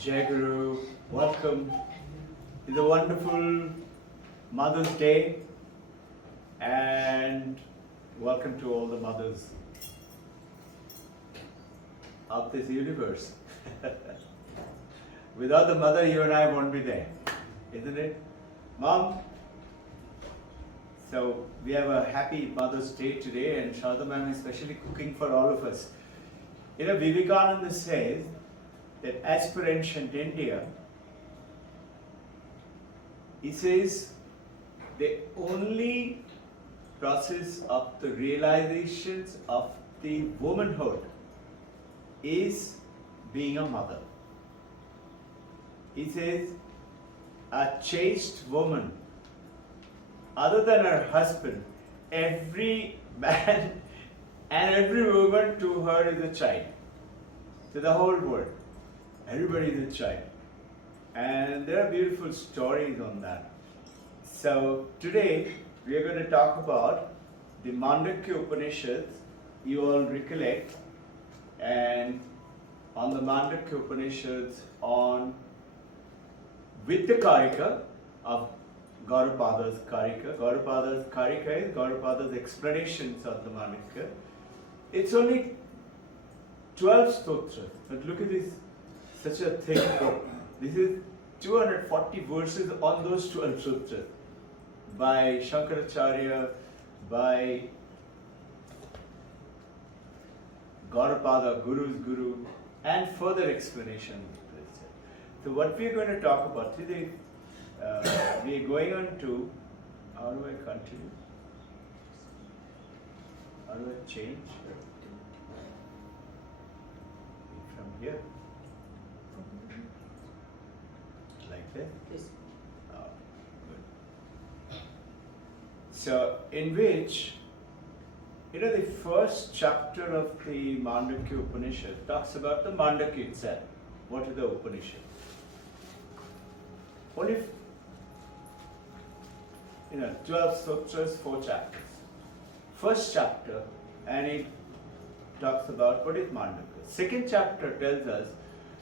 Jai Guru, welcome. It's a wonderful Mother's Day and welcome to all the mothers of this universe. Without the mother, you and I won't be there, isn't it? Mom? So we have a happy Mother's Day today, and Sharda Ma'am is especially cooking for all of us. You know, Vivekananda says that as per ancient India, he says the only process of the realizations of the womanhood is being a mother. He says a chaste woman, other than her husband, every man and every woman to her is a child. To the whole world, everybody is a child. And there are beautiful stories on that. So today we are going to talk about the Mandukya Upanishads. You all recollect, and on the Mandukya Upanishads with the Karika of Gaurapada's Karika. Gaurapada's Karika is Gaurapada's explanations of the Mandukya. It's only 12 stotras, but look at this, such a thick book. This is 240 verses on those 12 sutras by Shankaracharya, by Gaudapada, Guru's Guru, and further explanation. So what we are going to talk about today, we are going on to, how do I continue? How do I change? From here? Like that? Yes. Oh, good. So, in which, you know, the first chapter of the Mandukya Upanishad talks about the Mandukya itself. What is the Upanishad? Only, 12 sutras, 4 chapters. First chapter, and it talks about what is Mandukya. Second chapter tells us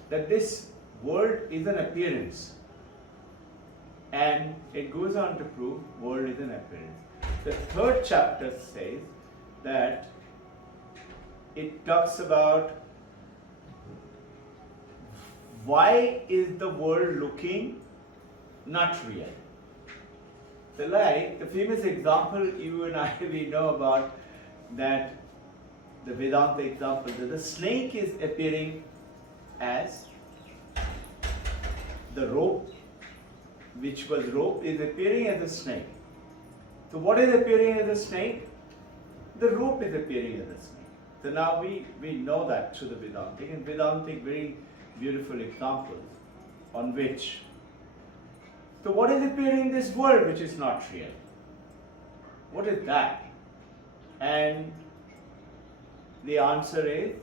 that this world is an appearance, and it goes on to prove world is an appearance. The third chapter says that it talks about why is the world looking not real. So like the famous example you and I, we know about that, the Vedanta example, that the snake is appearing as the rope, which was rope, is appearing as a snake. So what is appearing as a snake? The rope is appearing as a snake. So now we know that through the Vedantic, and Vedantic very beautiful examples on which. So what is appearing in this world which is not real? What is that? And the answer is,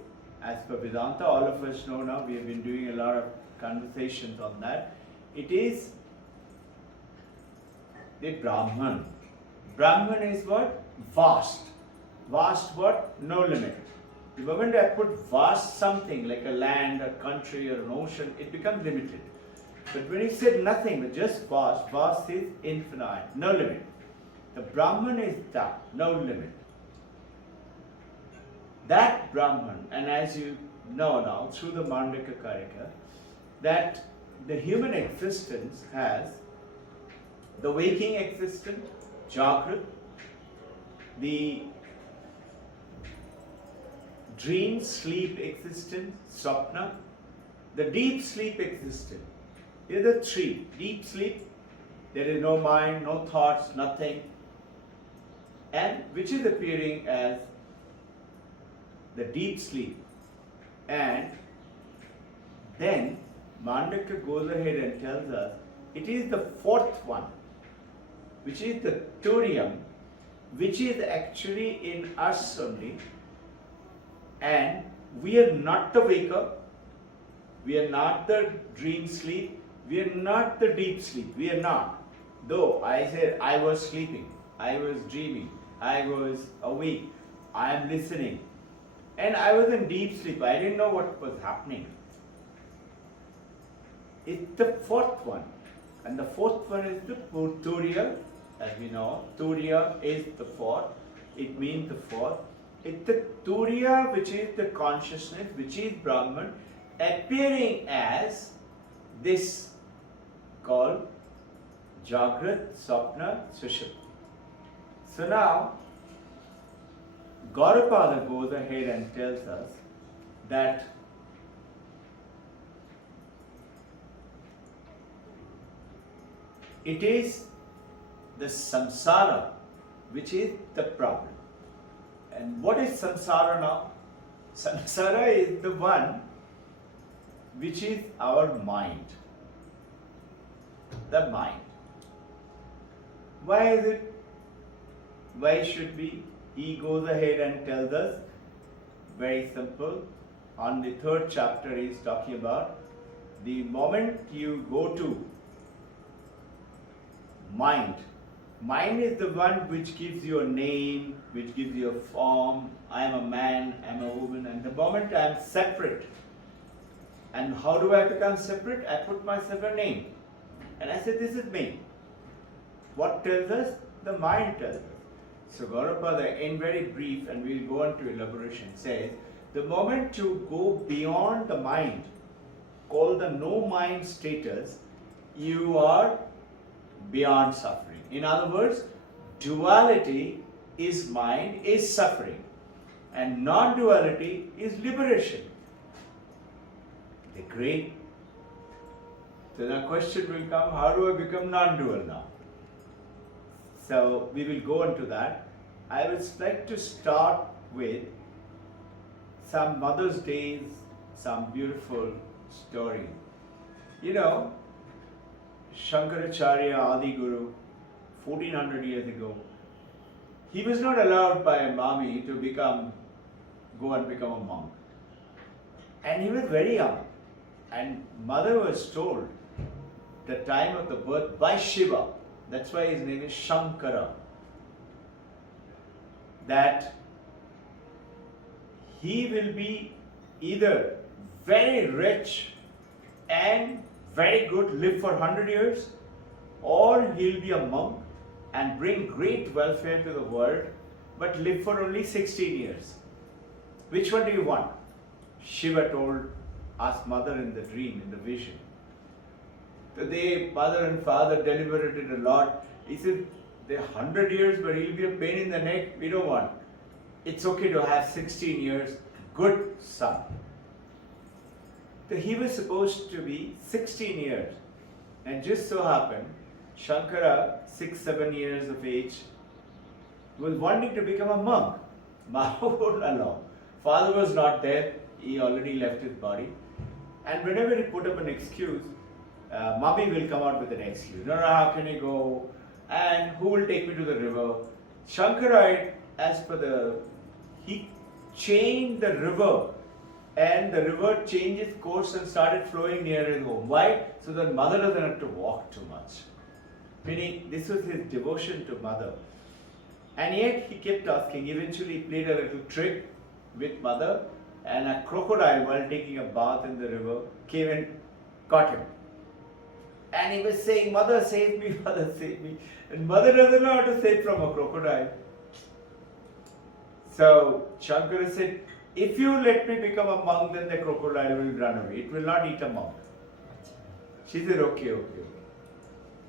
as per Vedanta, all of us know now, we have been doing a lot of conversations on that. It is the Brahman. Brahman is what? Vast. Vast what? No limit. The moment I put vast something like a land, a country, or an ocean, it becomes limited. But when he said nothing, but just vast, vast is infinite, no limit. The Brahman is that, no limit. That Brahman, and as you know now through the Mandukya Karika, that the human existence has the waking existence, Jagrat, the dream sleep existence, Swapna, the deep sleep existence. These are the three. Deep sleep, there is no mind, no thoughts, nothing, and which is appearing as the deep sleep. And then Mandukya goes ahead and tells us it is the fourth one, which is the Turium, which is actually in us only, and we are not the waker, we are not the dream sleep, we are not the deep sleep, we are not. Though I said I was sleeping, I was dreaming, I was awake, I am listening, and I was in deep sleep. I didn't know what was happening. It's the fourth one. And the fourth one is the Turiya, as we know. Turiya is the fourth. It means the fourth. It's the Turiya, which is the consciousness, which is Brahman, appearing as this called Jagrat, Sapna, Sushupti. So now, Gaudapada goes ahead and tells us that it is the samsara which is the problem. And what is samsara now? Samsara is the one which is our mind. The mind. Why is it? Why should we? He goes ahead and tells us, very simple. On the third chapter, he is talking about the moment you go to mind. Mind is the one which gives you a name, which gives you a form. I am a man, I am a woman, and the moment I am separate. And how do I become separate? I put myself a name. And I say, this is me. What tells us? The mind tells us. So Gaudapada, in very brief, and we'll go on to elaboration, says, the moment you go beyond the mind, called the no mind status, you are beyond suffering. In other words, duality is mind, is suffering, and non-duality is liberation. The great. So the question will come, how do I become non-dual now? So we will go into that. I would like to start with some Mother's Days, some beautiful story. You know, Shankaracharya Adi Guru, 1400 years ago, he was not allowed by mommy to go and become a monk. And he was very young. And mother was told the time of the birth by Shiva, that's why his name is Shankara, that he will be either very rich and very good, live for 100 years, or he'll be a monk and bring great welfare to the world, but live for only 16 years. Which one do you want? Shiva asked mother in the dream, in the vision. So they, mother and father, deliberated a lot. He said, they're 100 years, but he'll be a pain in the neck. We don't want. It's okay to have 16 years, good son. So he was supposed to be 16 years. And just so happened, Shankara, 6-7 years of age, was wanting to become a monk. Mother wouldn't allow. Father was not there. He already left his body. And whenever he put up an excuse, mommy will come out with an excuse. No, how can he go? And who will take me to the river? Shankara, he changed the river, and the river changed its course and started flowing near his home. Why? So that mother doesn't have to walk too much. Meaning, this was his devotion to mother. And yet, he kept asking. Eventually, he played a little trick with mother, and a crocodile, while taking a bath in the river, came and caught him. And he was saying, mother save me, mother save me. And mother doesn't know how to save from a crocodile. So Shankara said, if you let me become a monk, then the crocodile will run away. It will not eat a monk. She said, okay.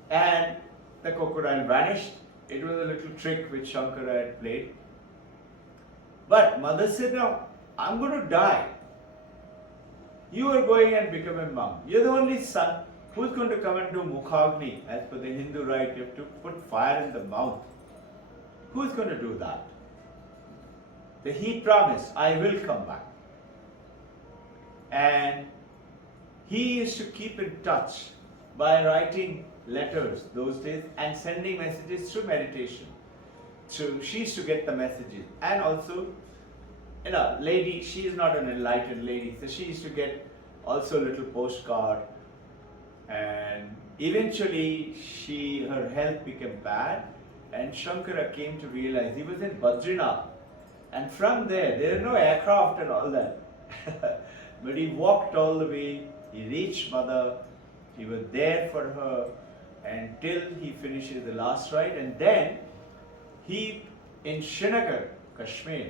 And the crocodile vanished. It was a little trick which Shankara had played. But mother said, no, I'm going to die. You are going and become a monk. You're the only son. Who's going to come and do Mukhagni? As per the Hindu rite, you have to put fire in the mouth. Who's going to do that? So he promised, I will come back. And he used to keep in touch by writing letters those days and sending messages through meditation. So she used to get the messages. And also, lady, she is not an enlightened lady, so she used to get also a little postcard. And eventually, her health became bad, and Shankara came to realize he was in Badrinath. And from there are no aircraft and all that. But he walked all the way, he reached mother, He was there for her until he finishes the last rite, and then he, in Srinagar, Kashmir,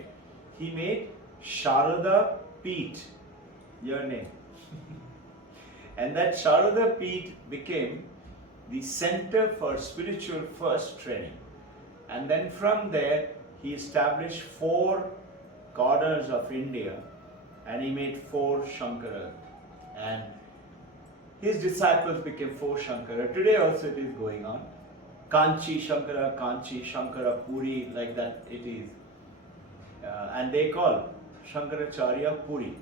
he made Sharada Peeth, your name. And that Sharada Peeth became the center for spiritual first training. And then from there, he established 4 corners of India, and he made 4 Shankaras. And his disciples became 4 Shankara. Today also it is going on. Kanchi Shankara, Puri, like that it is. And they call Shankaracharya Puri.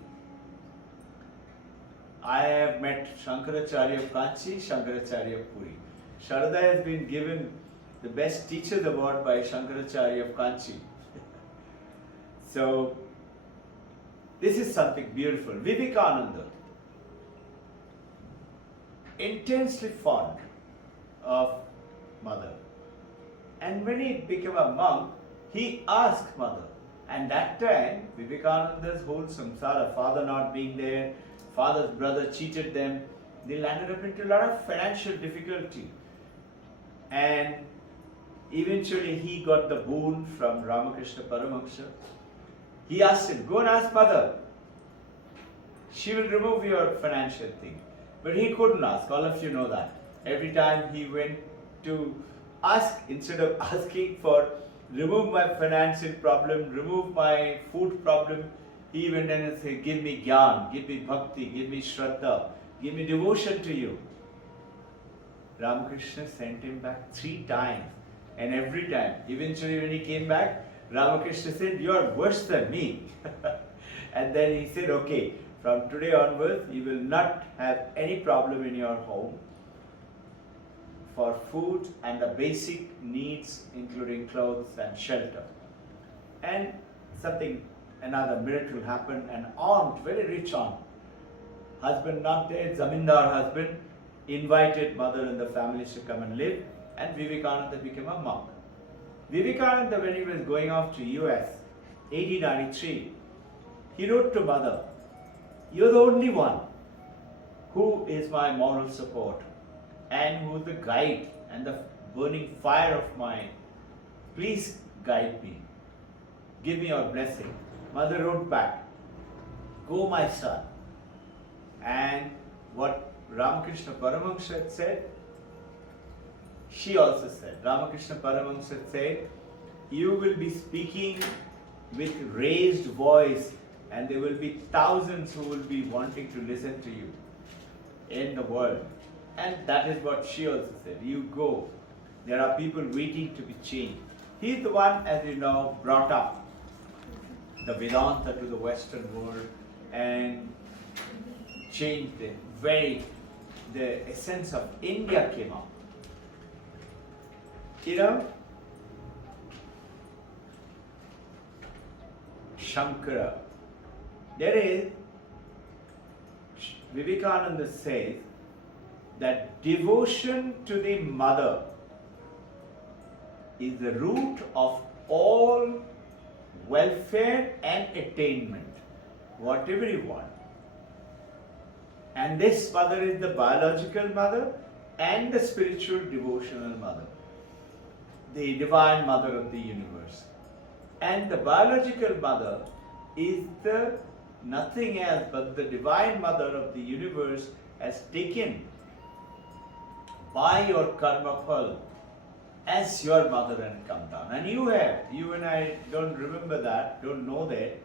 I have met Shankaracharya of Kanchi, Shankaracharya of Puri. Sharada has been given the best teacher's award by Shankaracharya of Kanchi. So, this is something beautiful. Vivekananda, intensely fond of mother. And when he became a monk, he asked mother. And that time, Vivekananda's whole samsara, father not being there, father's brother cheated them, they landed up into a lot of financial difficulty. And eventually he got the boon from Ramakrishna Paramahamsa. He asked him, go and ask mother. She will remove your financial thing. But he couldn't ask, all of you know that. Every time he went to ask, instead of asking for remove my financial problem, remove my food problem, he went in and said, give me jnana, give me bhakti, give me shraddha, give me devotion to you. Ramakrishna sent him back 3 times. And every time, eventually when he came back, Ramakrishna said, you are worse than me. And then he said, okay, from today onwards, you will not have any problem in your home for food and the basic needs, including clothes and shelter. And another miracle happened. An aunt, very rich aunt, husband not there, zamindar husband, invited mother and the families to come and live, and Vivekananda became a monk. Vivekananda, when he was going off to US, 1893, he wrote to mother, you're the only one who is my moral support and who is the guide and the burning fire of mine. Please guide me. Give me your blessing. Mother wrote back, go my son. And what Ramakrishna Paramahamsa said, she also said. Ramakrishna Paramahamsa said, you will be speaking with raised voice and there will be thousands who will be wanting to listen to you in the world. And that is what she also said. You go. There are people waiting to be changed. He is the one, as you know, brought up the Vedanta to the Western world and changed it. The essence of India came up. You know, Shankara, there is, Vivekananda says that devotion to the mother is the root of all welfare and attainment, whatever you want. And this mother is the biological mother and the spiritual devotional mother, the divine mother of the universe. And the biological mother is the nothing else but the divine mother of the universe has taken by your karma phal as your mother and come down. And you and I don't remember that, don't know that.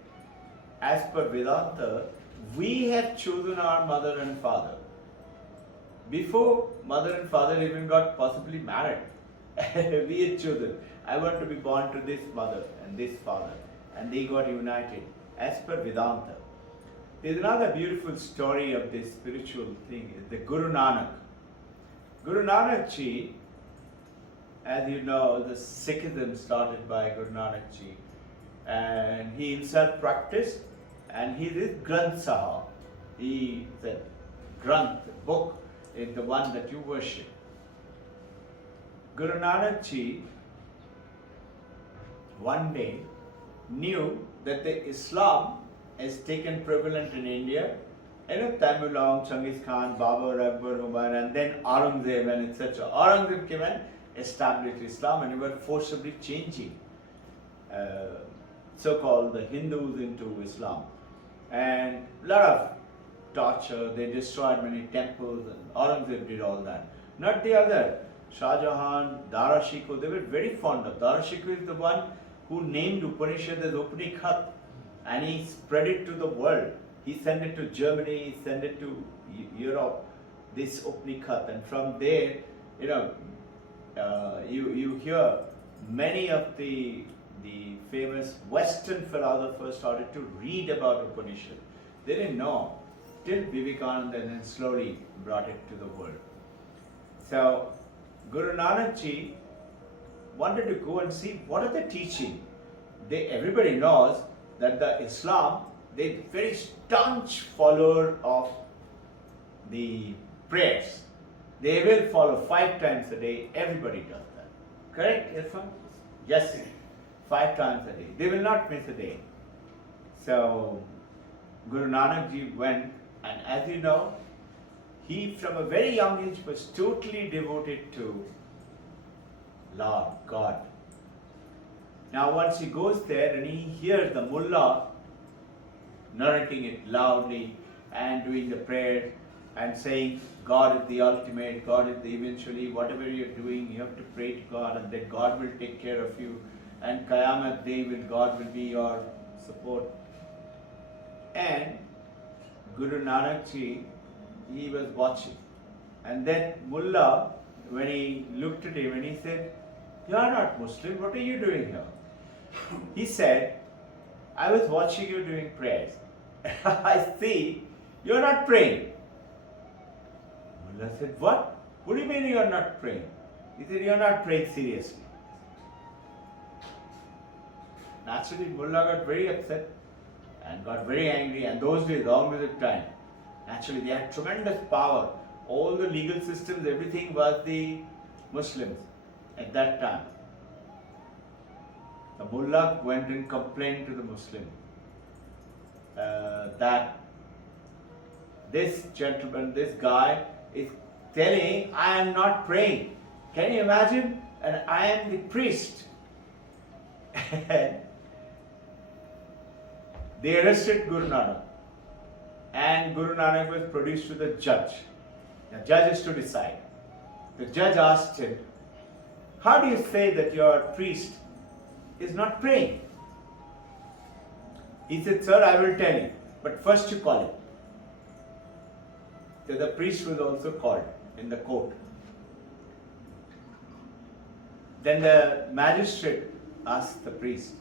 As per Vedanta, we have chosen our mother and father. Before mother and father even got possibly married, we had chosen, I want to be born to this mother and this father. And they got united as per Vedanta. There's another beautiful story of this spiritual thing, is the Guru Nanak. Guru Nanak Ji, as you know, the Sikhism started by Guru Nanak Ji, and he himself practiced, and he is Granth Sahib. He said, Granth, the book, is the one that you worship. Guru Nanak Ji one day knew that the Islam is taken prevalent in India Tamilong, Genghis Khan, Babur, Akbar, Humayun, and then Aurangzeb and etc. Aurangzeb came and established Islam, and they were forcibly changing so-called the Hindus into Islam. And a lot of torture, they destroyed many temples, and Aurangzeb did all that. Not the other. Shah Jahan, Dara Shikoh, they were very fond of. Dara Shikoh is the one who named Upanishad as Upanishad, and he spread it to the world. He sent it to Germany, he sent it to Europe, this Upanishad, and from there, you hear many of the famous Western philosophers started to read about Upanishad. They didn't know till Vivekananda then slowly brought it to the world. So Guru Nanak Ji wanted to go and see what are they teaching. Everybody knows that the Islam, they're very staunch follower of the prayers. They will follow 5 times a day. Everybody does that. Correct, Irfan? Yes, 5 times a day. They will not miss a day. So Guru Nanak Ji went, and as you know, he from a very young age was totally devoted to Lord God. Now once he goes there and he hears the mullah narrating it loudly and doing the prayer and saying God is the ultimate, God is the eventually, whatever you're doing, you have to pray to God, and that God will take care of you, and Qayamat Day God will be your support. And Guru Nanak Ji, he was watching, and then mullah, when he looked at him and he said, "You are not Muslim, what are you doing here?" He said, "I was watching you doing prayers. I see you're not praying." Mullah said, "What? What do you mean you're not praying?" He said, "You're not praying seriously." Naturally, Mullah got very upset and got very angry, and those days, long with the time, naturally they had tremendous power. All the legal systems, everything was the Muslims at that time. The mullah went and complained to the Muslim that this gentleman, this guy is telling I am not praying. Can you imagine? And I am the priest. They arrested Guru Nanak, and Guru Nanak was produced to the judge. The judge is to decide. The judge asked him, "How do you say that your priest is not praying?" He said, "Sir, I will tell you, but first you call him." So the priest was also called in the court. Then the magistrate asked the priest,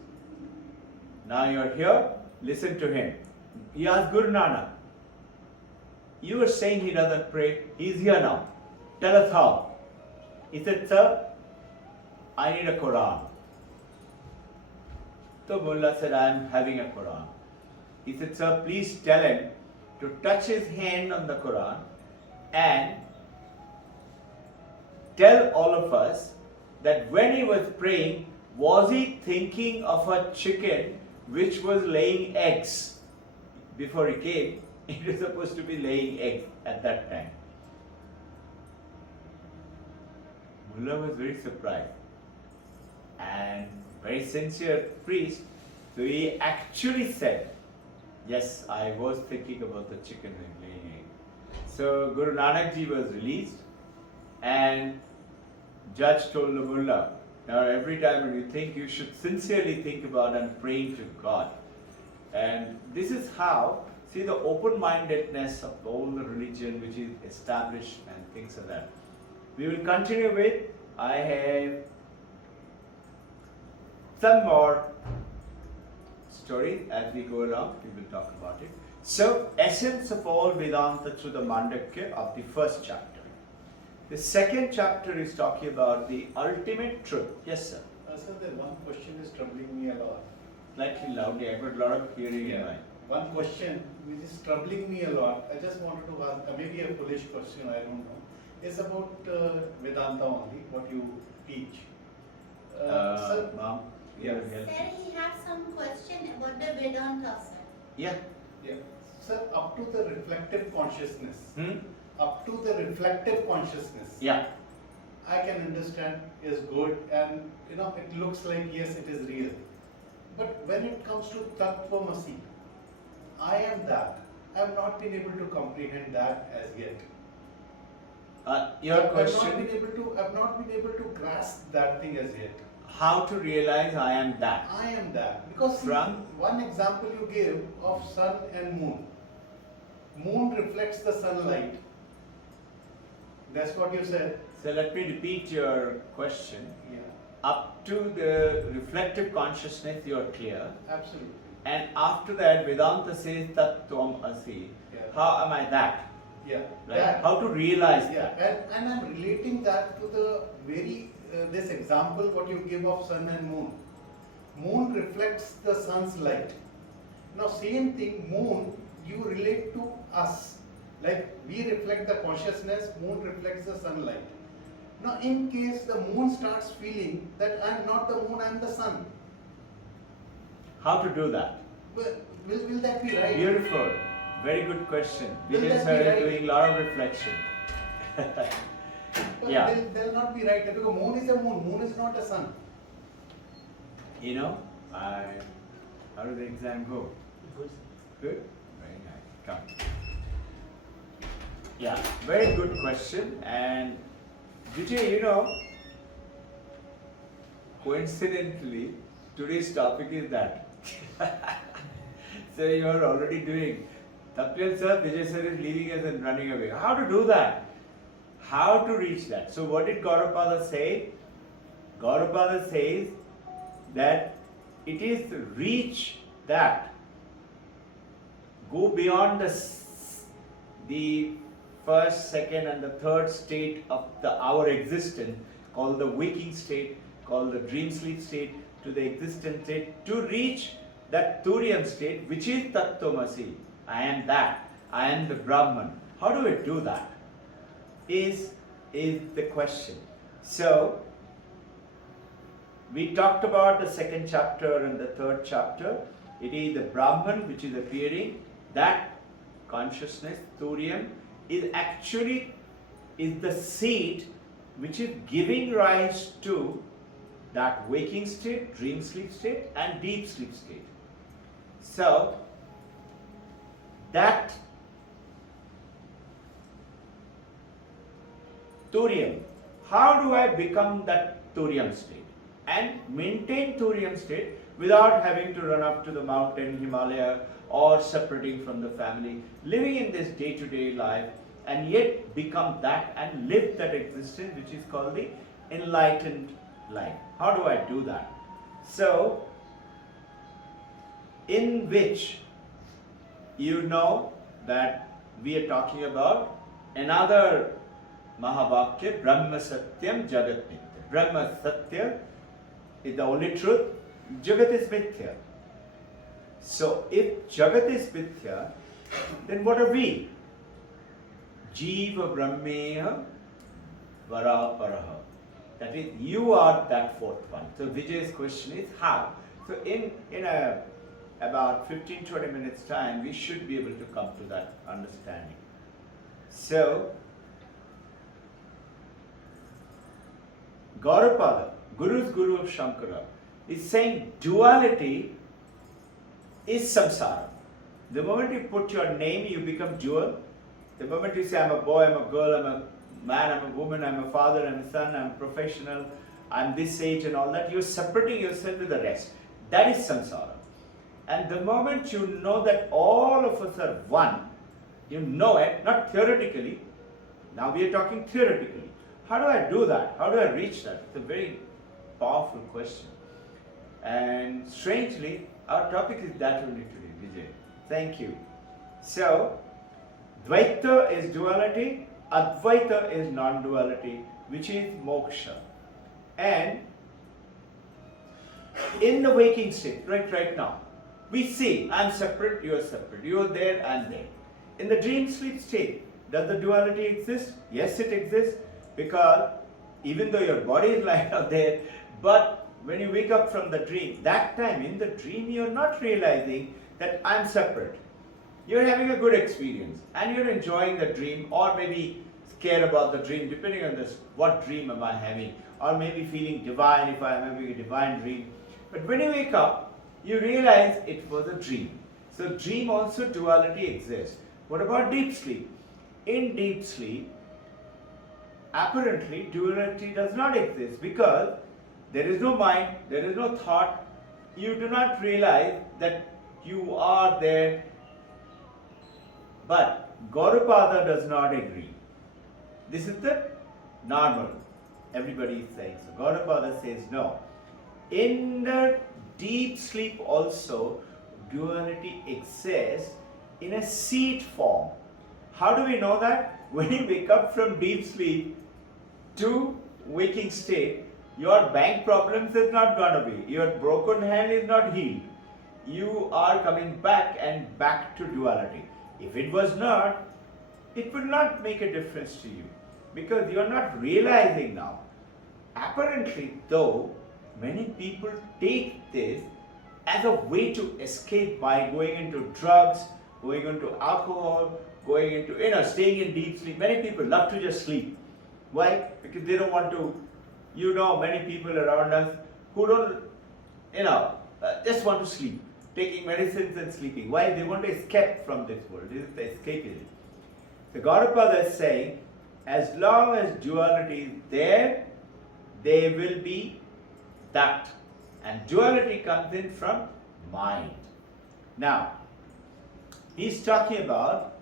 "Now you are here, listen to him." He asked Guru Nanak, "You were saying he doesn't pray, he is here now. Tell us how." He said, "Sir, I need a Quran." So Mullah said, "I am having a Quran." He said, "Sir, please tell him to touch his hand on the Quran and tell all of us that when he was praying, was he thinking of a chicken which was laying eggs? Before he came, it was supposed to be laying eggs at that time." Mullah was very surprised and very sincere priest. So he actually said, "Yes, I was thinking about the chicken and laying eggs." So Guru Nanak Ji was released, and judge told the mullah, "Now every time when you think, you should sincerely think about and praying to God." And this is how, see, the open-mindedness of all the religion which is established and things like that. We will continue with, I have some more stories as we go along, we will talk about it. So, essence of all Vedanta through the Mandukya of the first chapter. The second chapter is talking about the ultimate truth. Yes, sir. Sir, the one question is troubling me a lot. Slightly loudly, I got a lot of hearing in mind. One question which is troubling me a lot, I just wanted to ask, maybe a foolish question, I don't know, is about Vedanta only, what you teach. Sir, Mom, yeah. Sir, he has some question about the Vedanta, sir. Yeah. Yeah. Sir, up to the reflective consciousness, Hmm? up to the reflective consciousness, Yeah. I can understand is good, and it looks like yes, it is real. But when it comes to Tattvamasi, I am that. I have not been able to comprehend that as yet. Your I've question, not been able to grasp that thing as yet. how to realize I am that? I am that. Because From? one example you gave of sun and moon. Moon reflects the sunlight. That's what you said. So let me repeat your question. Yeah, Up to the reflective consciousness, you are clear. absolutely. And after that, Vedanta says Tattvam Asi. Yeah. How am I that? Yeah. Right? That- How to realize Yeah, that? and I'm relating that to the very this example what you give of sun and moon. Moon reflects the sun's light. Now same thing, moon you relate to us. Like we reflect the consciousness, moon reflects the sunlight. Now in case the moon starts feeling that I'm not the moon, I'm the sun. How to do that? Will that be right? Beautiful. Very good question. Will Vijay that sir be is right? doing a lot of reflection. But Yeah. they'll not be right because moon is a moon is not a sun. You know, how did the exam go? Good? Very nice. Come. Yeah, very good question. And Vijay, coincidentally, today's topic is that. So you are already doing. Tapyan sir, Vijay sir is leaving us and running away. How to do that? How to reach that? So what did Gaudapada say? Gaudapada says that it is to reach that. Go beyond the first, second and the third state of our existence, called the waking state, called the dream sleep state, to the existent state, to reach that Turiyan state, which is Tattvamasi. I am that. I am the Brahman. How do we do that? Is the question. So, we talked about the second chapter and the third chapter. It is the Brahman which is appearing. That consciousness, Turiyan, is actually the seed which is giving rise to that waking state, dream sleep state and deep sleep state. So, that Turiyan, how do I become that Turiyan state and maintain Turiyan state without having to run up to the mountain, Himalaya, or separating from the family, living in this day-to-day life and yet become that and live that existence which is called the enlightened life. How do I do that? So, in which you know that we are talking about another Mahavakya, Brahma Satyam Jagat Mithya. Brahma Satya is the only truth, Jagat is Mithya. So if Jagat is Mithya, then what are we? Jiva Brahmeya Varaparaha. That is, you are that fourth one. So Vijay's question is how? So in about 15-20 minutes time, we should be able to come to that understanding. So, Gaudapada, Guru's Guru of Shankara, is saying duality is samsara. The moment you put your name, you become dual. The moment you say, I'm a boy, I'm a girl, I'm a man, I'm a woman, I'm a father, I'm a son, I'm a professional, I'm this age and all that, you're separating yourself with the rest. That is samsara. And the moment you know that all of us are one, you know it, not theoretically. Now we are talking theoretically. How do I do that? How do I reach that? It's a very powerful question. And strangely, our topic is that only today, Vijay. Thank you. So, Dvaita is duality, Advaita is non-duality, which is moksha. And in the waking state, right now, we see, I'm separate, you are separate, you are there, I'm there. In the dream sleep state, does the duality exist? Yes, it exists, because even though your body is lying out there, but when you wake up from the dream, that time in the dream you are not realizing that I'm separate. You're having a good experience and you're enjoying the dream, or maybe scared about the dream, depending on this, what dream am I having, or maybe feeling divine if I'm having a divine dream. But when you wake up, you realize it was a dream. So dream also duality exists. What about deep sleep? In deep sleep, apparently duality does not exist because there is no mind, there is no thought. You do not realize that you are there. But Gaudapada does not agree. This is the normal. Everybody is saying so. Gaudapada says no. In the deep sleep also, duality exists in a seed form. How do we know that? When you wake up from deep sleep to waking state, your bank problems is not going to be. Your broken hand is not healed. You are coming back and back to duality. If it was not, it would not make a difference to you because you are not realizing now. Apparently, though, many people take this as a way to escape by going into drugs, going into alcohol, going into, staying in deep sleep. Many people love to just sleep. Why? Because they don't want to, many people around us who don't, just want to sleep, taking medicines and sleeping. Why? They want to escape from this world. This is the escapism. The Gaudapada is saying, as long as duality is there, there will be that. And duality comes in from mind. Now, he's talking about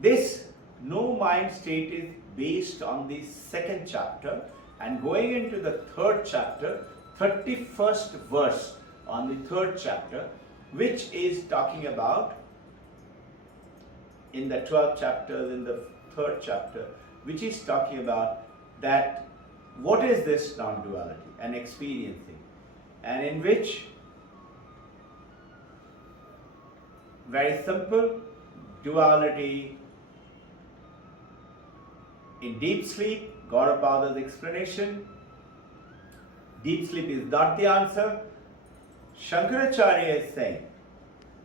this no mind state is based on the second chapter, and going into the third chapter, 31st verse on the third chapter, which is talking about in the 12th chapter, in the third chapter, which is talking about that what is this non-duality and experiencing, and in which, very simple, duality in deep sleep. Gaudapada's explanation, deep sleep is not the answer. Shankaracharya is saying,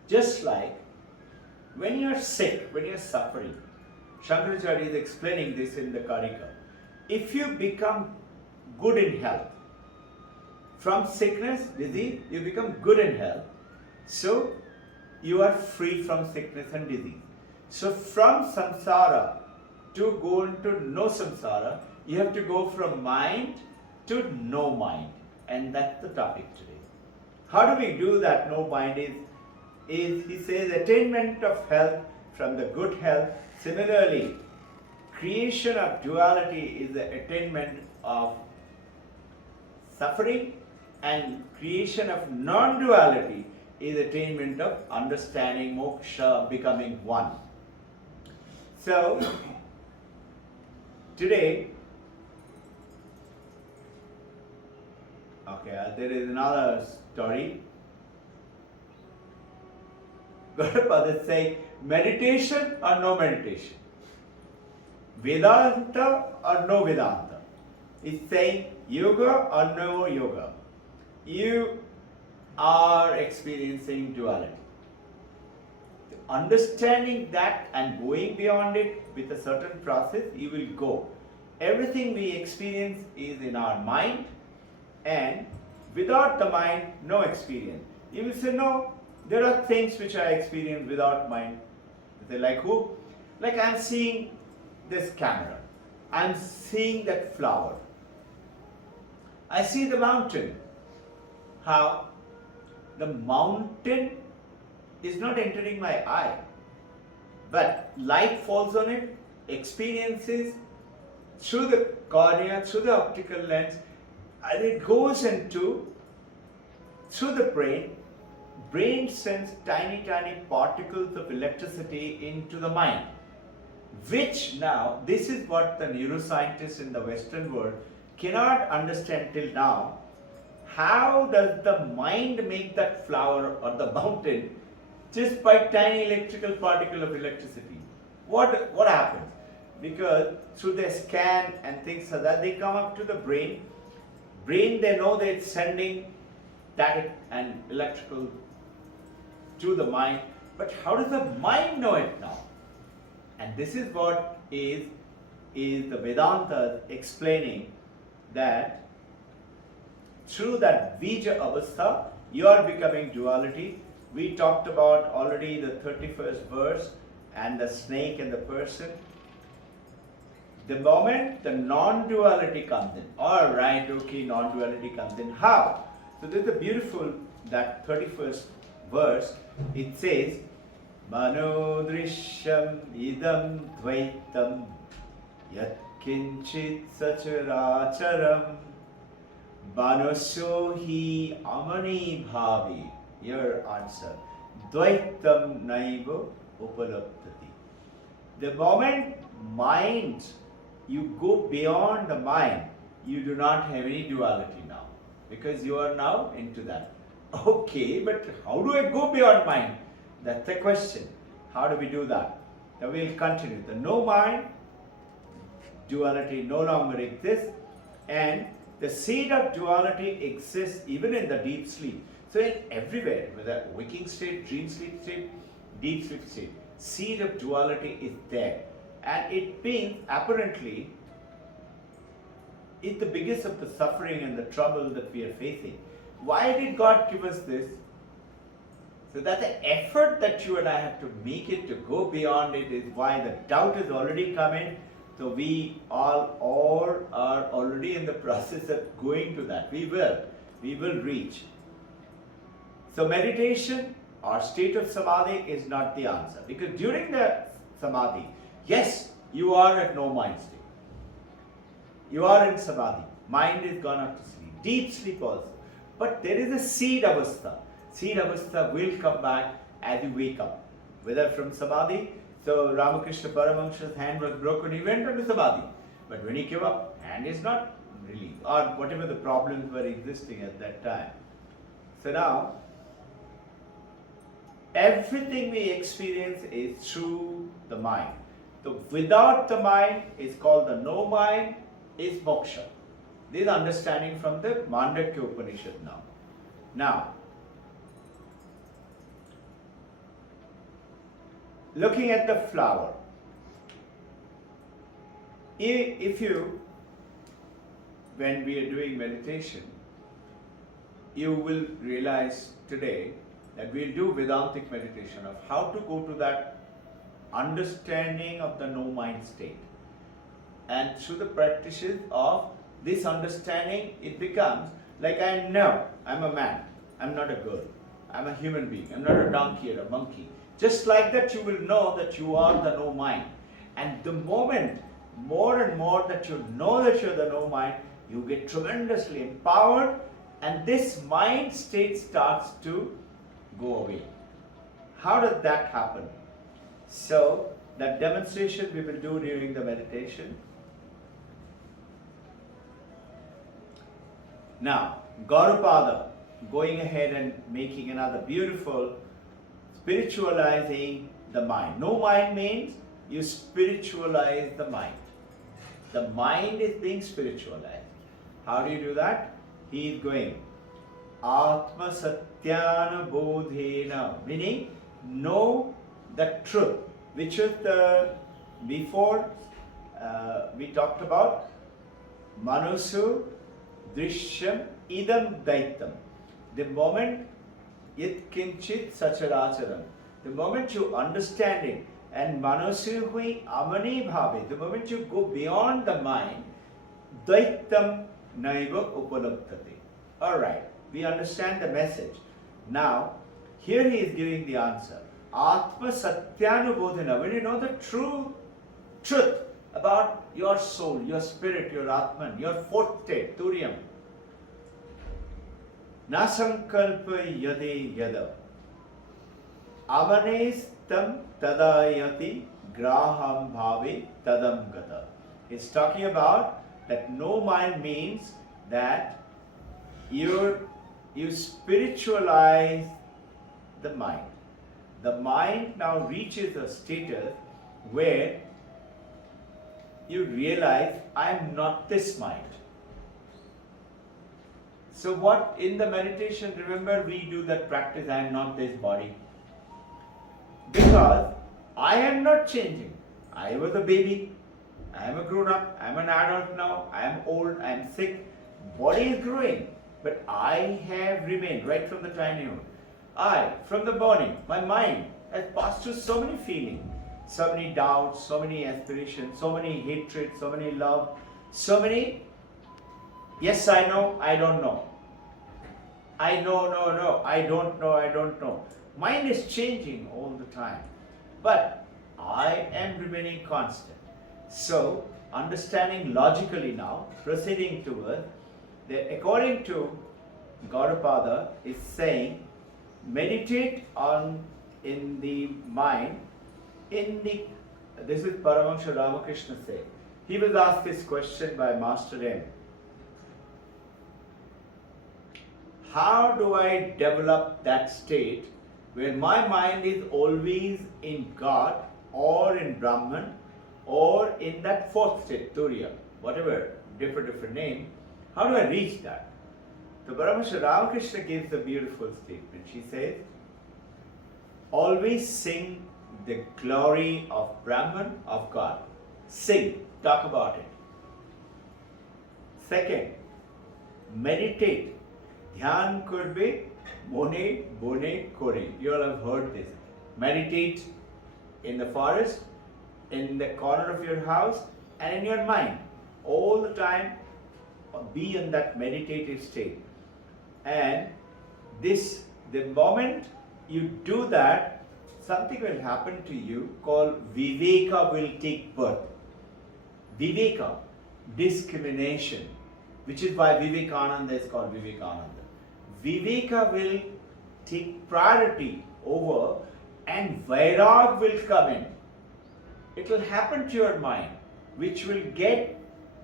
just like when you are sick, when you are suffering, Shankaracharya is explaining this in the Karika. If you become good in health, from sickness, disease, you become good in health. So, you are free from sickness and disease. So, from samsara to go into no samsara, you have to go from mind to no mind. And that's the topic today. How do we do that? No mind is he says, attainment of health from the good health. Similarly, creation of duality is the attainment of suffering, and creation of non-duality is attainment of understanding, moksha, becoming one. So, today, there is another story. Gaudapada is saying, meditation or no meditation? Vedanta or no Vedanta? It's saying yoga or no yoga? You are experiencing duality. Understanding that and going beyond it with a certain process, you will go. Everything we experience is in our mind, and without the mind, no experience. You will say, no, there are things which I experience without mind. They like who? Like I'm seeing this camera. I'm seeing that flower. I see the mountain. How? The mountain is not entering my eye, but light falls on it, experiences through the cornea, through the optical lens, and it goes into, through the brain. Brain sends tiny particles of electricity into the mind, which now, this is what the neuroscientists in the Western world cannot understand till now. How does the mind make that flower or the mountain just by tiny electrical particle of electricity? What happens? Because through the scan and things like that, they come up to the brain. Brain, they know that it's sending static and electrical to the mind. But how does the mind know it now? And this is what is the Vedanta explaining, that through that Vija Avastha, you are becoming duality. We talked about already the 31st verse and the snake and the person. The moment the non-duality comes in, all right, okay, non-duality comes in. How? So this is the beautiful, that 31st verse. It says, Mano drishyam idam dvaitam yat kinchit sacharacharam Banasyo hi amani bhavi. Your answer. Dvaitam naiva upalabdhati. The moment mind, you go beyond the mind, you do not have any duality now. Because you are now into that. Okay, but how do I go beyond mind? That's the question. How do we do that? Now we'll continue. The no mind, duality no longer exists, and the seed of duality exists even in the deep sleep. So in everywhere, whether waking state, dream sleep state, deep sleep state, seed of duality is there. And it being apparently is the biggest of the suffering and the trouble that we are facing. Why did God give us this? So that the effort that you and I have to make it to go beyond it is why the doubt is already coming. So we all are already in the process of going to that. We will reach. So meditation or state of samadhi is not the answer. Because during the samadhi, yes, you are at no mind state. You are in samadhi. Mind is gone up to sleep. Deep sleep also. But there is a seed avastha. Seed avastha will come back as you wake up. Whether from samadhi. So Ramakrishna Paramahansa's hand was broken, he went into samadhi. But when he came up, hand is not released. Or whatever the problems were existing at that time. So now, everything we experience is through the mind. So without the mind is called the no mind, is moksha. This is understanding from the Mandukya Upanishad now. Now, looking at the flower, if you, when we are doing meditation, you will realize today that we'll do Vedantic meditation of how to go to that understanding of the no mind state. And through the practices of this understanding, it becomes like I know I'm a man, I'm not a girl, I'm a human being, I'm not a donkey or a monkey. Just like that, you will know that you are the no mind. And the moment, more and more that you know that you're the no mind, you get tremendously empowered, and this mind state starts to go away. How does that happen? So, that demonstration we will do during the meditation. Now, Gaurupada going ahead and making another beautiful spiritualizing the mind. No mind means you spiritualize the mind. The mind is being spiritualized. How do you do that? He is going Atma Satyana Bodhena, meaning know the truth, which is the before we talked about Manusu Drishyam Idam Daitam. The moment Yat Kinchit Sacharacharam, the moment you understand it, and Manusu Hui Amani Bhavi, the moment you go beyond the mind, Daitam Naiva Upalabdhati. Alright, we understand the message. Now, here he is giving the answer. Atma Satyanubodhana, when you know the true truth about your soul, your spirit, your Atman, your fourth state, Turyam. Nasankalpa yade yada. Avanestam tadayati graham bhavi tadam gata. It's talking about that no mind means that you spiritualize the mind. The mind now reaches a status where you realize I am not this mind. So what in the meditation, remember we do that practice, I am not this body. Because I am not changing. I was a baby. I am a grown up. I am an adult now. I am old. I am sick. Body is growing. But I have remained right from the tinihood. I, from the morning, my mind has passed through so many feelings, so many doubts, so many aspirations, so many hatred, so many love, so many yes, I know, I don't know. I know, no, no, I don't know, I don't know. Mind is changing all the time. But I am remaining constant. So, understanding logically now, proceeding towards, that according to Gaudapada is saying, meditate on in the mind, this is Paramahansa Ramakrishna saying. He was asked this question by Master M. How do I develop that state where my mind is always in God or in Brahman or in that fourth state, Turiya, whatever, different name? How do I reach that? So Paramahansa Ramakrishna gives a beautiful statement. She says, always sing the glory of Brahman, of God. Sing, talk about it. Second, meditate. Dhyan kurbe, mone bone kore. You all have heard this. Meditate in the forest, in the corner of your house, and in your mind. All the time, be in that meditative state. And this, the moment you do that, something will happen to you called Viveka will take birth. Viveka, discrimination, which is why Vivekananda is called Vivekananda. Viveka will take priority over and Vairag will come in. It will happen to your mind, which will get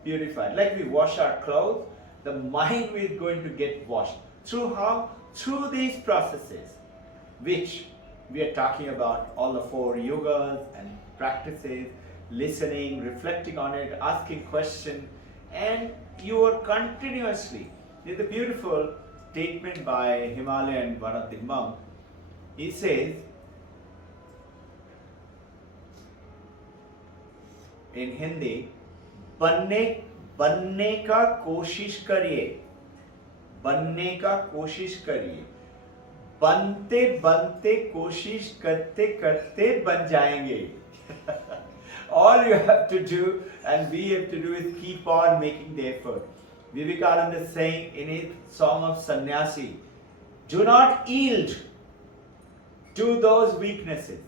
purified. Like we wash our clothes, the mind is going to get washed. Through how? Through these processes, which we are talking about, all the 4 yogas and practices, listening, reflecting on it, asking questions, and you are continuously. There's a beautiful statement by Himalayan, one of the monks. He says, in Hindi, बनने का कोशिश करिए, बनने का कोशिश करिए, बनते बनते कोशिश करते करते बन जाएंगे. All you have to do and we have to do is keep on making the effort. Vivekananda is saying in his song of Sannyasi, do not yield to those weaknesses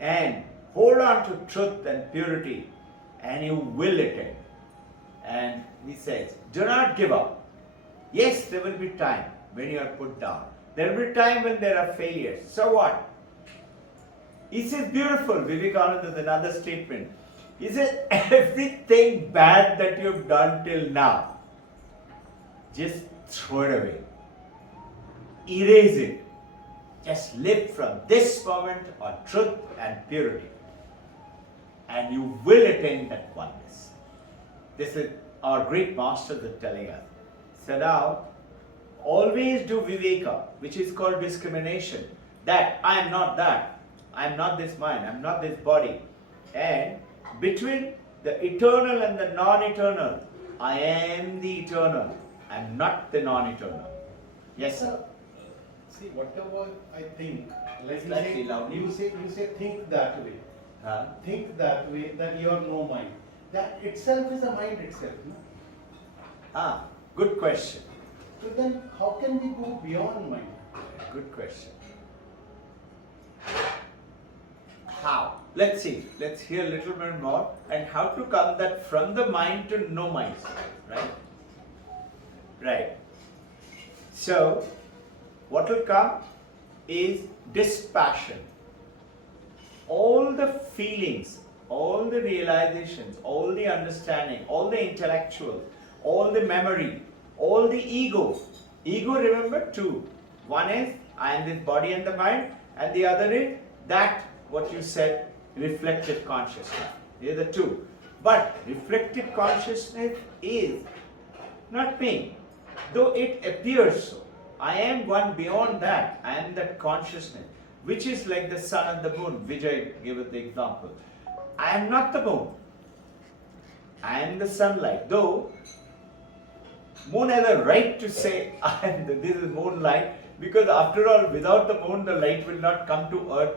and hold on to truth and purity and you will attain. And he says, do not give up. Yes, there will be time when you are put down. There will be time when there are failures. So what? He says beautiful, Vivekananda is another statement. He says everything bad that you have done till now, just throw it away. Erase it. Just live from this moment on truth and purity. And you will attain that oneness. This is our great masters are telling us. So now, always do Viveka, which is called discrimination. That I am not that. I am not this mind. I am not this body. And between the eternal and the non-eternal, I am the eternal. I am not the non-eternal. Yes, sir. See, whatever I think, like Slightly loudly. you say think that way. Think that way, that you are no mind. That itself is a mind itself. No? Good question. So then how can we go beyond mind? Good question. How? Let's see. Let's hear a little bit more and how to come that from the mind to no mind. Right? Right. So, what will come is dispassion. All the feelings, all the realizations, all the understanding, all the intellectual, all the memory, all the ego. Ego, remember, 2. One is, I am this body and the mind, and the other is that, what you said, reflective consciousness. These are the 2. But reflective consciousness is not me, though it appears so. I am one beyond that. I am that consciousness. which is like the sun and the moon. Vijay gave it the example. I am not the moon. I am the sunlight. Though moon has a right to say, this is moonlight, because after all, without the moon, the light will not come to earth.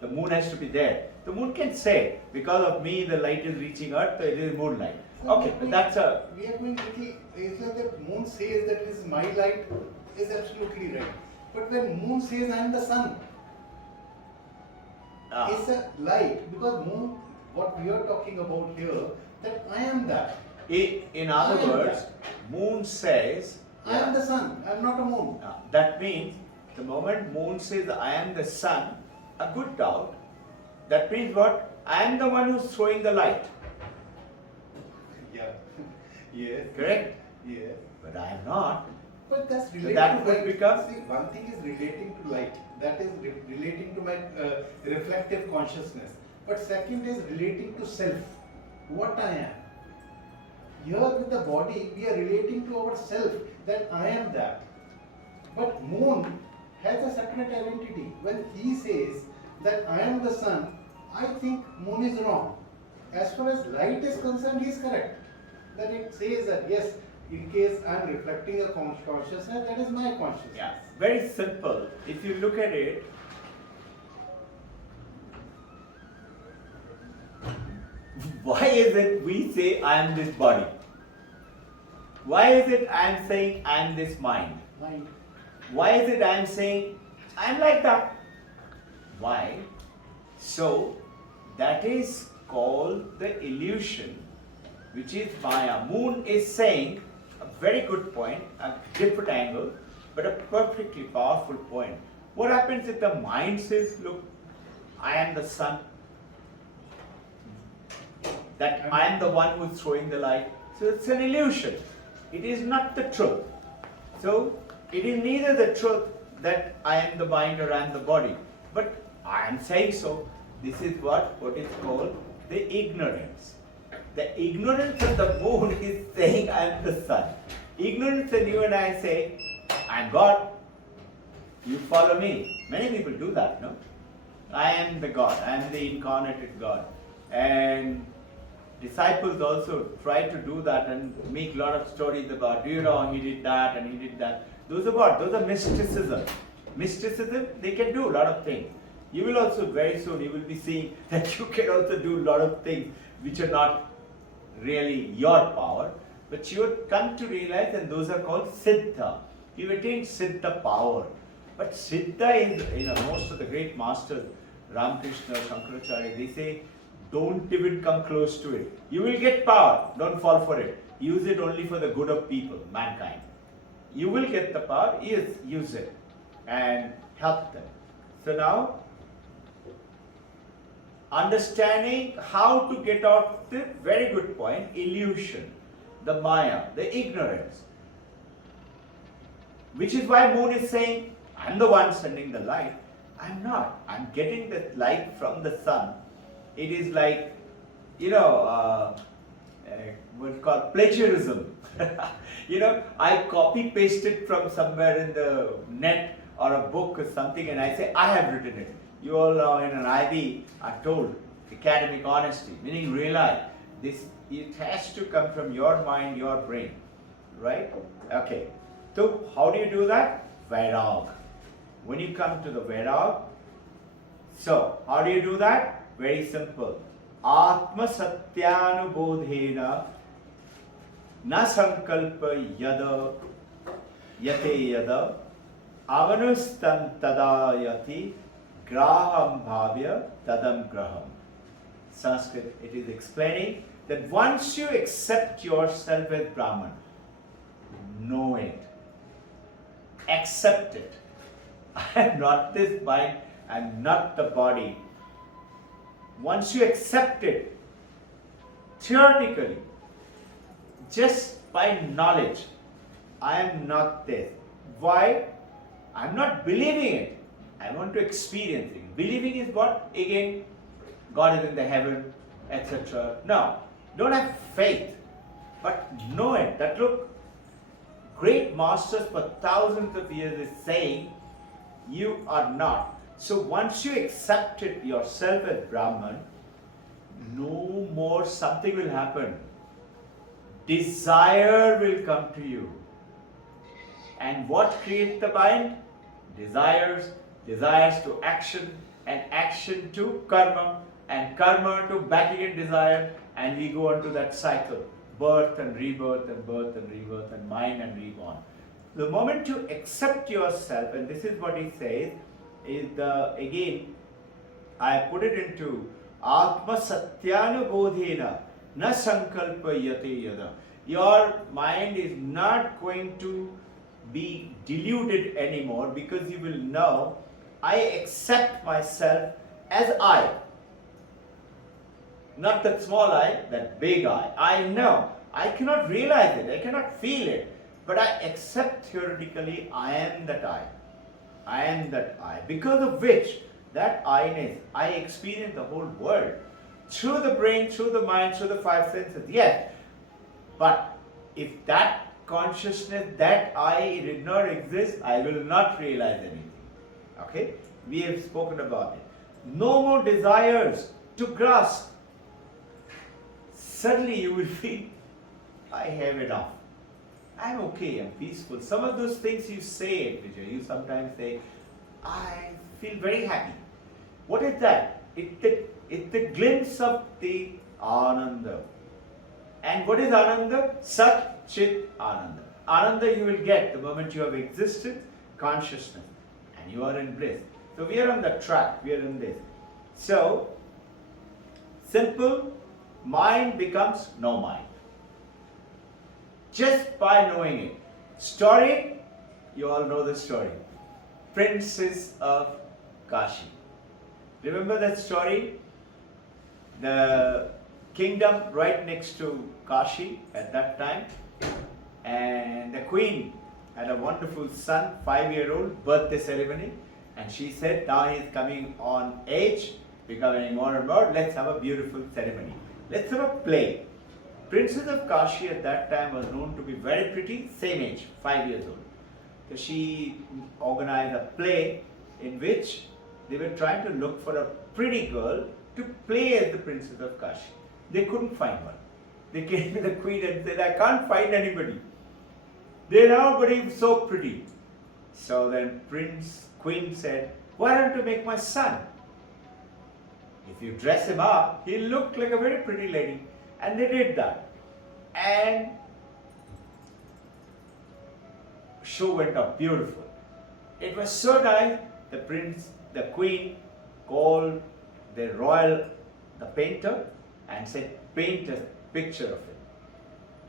The moon has to be there. The moon can say, because of me, the light is reaching earth, so it is moonlight. So Okay, but that's a... We are going little, is that moon says that it is my light, is absolutely right. But when moon says I am the sun, it's a light, because moon, what we are talking about here, that I am that. In other words, moon says, I am the sun, I am not a moon. that means the moment moon says I am the sun, a good doubt, that means what? I am the one who's throwing the light. Yeah. Yes. Correct? Yes. But I am not. But that's So related that to would light. become... See, one thing is relating to light. That is relating to my reflective consciousness. But second is relating to self. What I am. Here with the body, we are relating to ourself, that I am that. But moon has a separate identity. When he says that I am the sun, I think moon is wrong. As far as light is concerned, he is correct. That it says that yes, in case I am reflecting a consciousness, that is my consciousness. Yeah, very simple. If you look at it, why is it we say I am this body? Why is it I am saying I am this mind? Mind. Why is it I am saying I am like that? Why? So that is called the illusion, which is Maya. Moon is saying a very good point, a different angle, but a perfectly powerful point. What happens if the mind says, look, I am the sun, that I am the one who is throwing the light? So it's an illusion. It is not the truth. So it is neither the truth that I am the mind or I am the body, but I am saying so. This is what is called the ignorance. The ignorance of the moon is saying I am the sun. Ignorance and you and I say, I am God. You follow me. Many people do that, no? I am the God. I am the incarnated God. And disciples also try to do that and make a lot of stories about, he did that and he did that. Those are what? Those are mysticism. Mysticism, they can do a lot of things. You will also very soon, you will be seeing that you can also do a lot of things which are not really your power, but you would come to realize, and those are called Siddha. You attain Siddha power. But Siddha is, most of the great masters, Ramakrishna, Shankaracharya, they say, don't even come close to it. You will get power, don't fall for it. Use it only for the good of people, mankind. You will get the power, yes, use it and help them. So now, understanding how to get out the very good point, illusion, the Maya, the ignorance. Which is why moon is saying, I'm the one sending the light. I'm not. I'm getting the light from the sun. It is like, what's called plagiarism. I copy paste it from somewhere in the net or a book or something and I say, I have written it. You all know in an IB are told academic honesty, meaning realize this, it has to come from your mind, your brain, right? Okay. So how do you do that? Vairag. When you come to the Vairag, so how do you do that? Very simple. Atma Satyanubodhena na sankalpa yada yate yada avanustam tada yati graham bhavya tadam graham. Sanskrit, it is explaining that once you accept yourself as Brahman, know it, accept it. I am not this mind, I am not the body. Once you accept it, theoretically, just by knowledge, I am not this. Why? I am not believing it. I want to experience it. Believing is what? Again, God is in the heaven, etc. No, don't have faith, but know it. That look, great masters for thousands of years is saying, you are not. So once you accepted yourself as Brahman, no more something will happen. Desire will come to you. And what creates the mind? Desires, desires to action, and action to karma, and karma to back again desire, and we go on to that cycle. Birth and rebirth and birth and rebirth and mind and reborn. The moment you accept yourself, and this is what he says, is again, I put it into Atma Satyanubodhena na sankalpa yate yada. Your mind is not going to be deluded anymore, because you will know, I accept myself as I. Not that small I, that big I. I know. I cannot realize it, I cannot feel it, but I accept theoretically I am that I. I am that I. Because of which, that I-ness, I experience the whole world. Through the brain, through the mind, through the five senses, yes. But if that consciousness, that I did not exist, I will not realize anything. Okay? We have spoken about it. No more desires to grasp. Suddenly you will feel, I have enough. I'm okay, I'm peaceful. Some of those things you say, Vijay, you sometimes say, I feel very happy. What is that? It's the glimpse of the Ananda. And what is Ananda? Sat Chit Ananda. Ananda you will get the moment you have existed, consciousness, and you are in bliss. So we are on the track, we are in this. So, simple, mind becomes no mind. Just by knowing it. Story, you all know the story. Princess of Kashi. Remember that story? The kingdom right next to Kashi at that time, and the queen had a wonderful son, 5-year-old, birthday ceremony, and she said, now he is coming on age, becoming more and more, let's have a beautiful ceremony. Let's have a play. Princess of Kashi at that time was known to be very pretty, same age, 5 years old. So she organized a play in which they were trying to look for a pretty girl to play as the Princess of Kashi. They couldn't find one. They came to the queen and said, I can't find anybody. Nobody so pretty. So then queen said, why don't you make my son? If you dress him up, he'll look like a very pretty lady. And they did that. And show went up beautiful. It was so nice, the queen called the painter and said, paint a picture of it.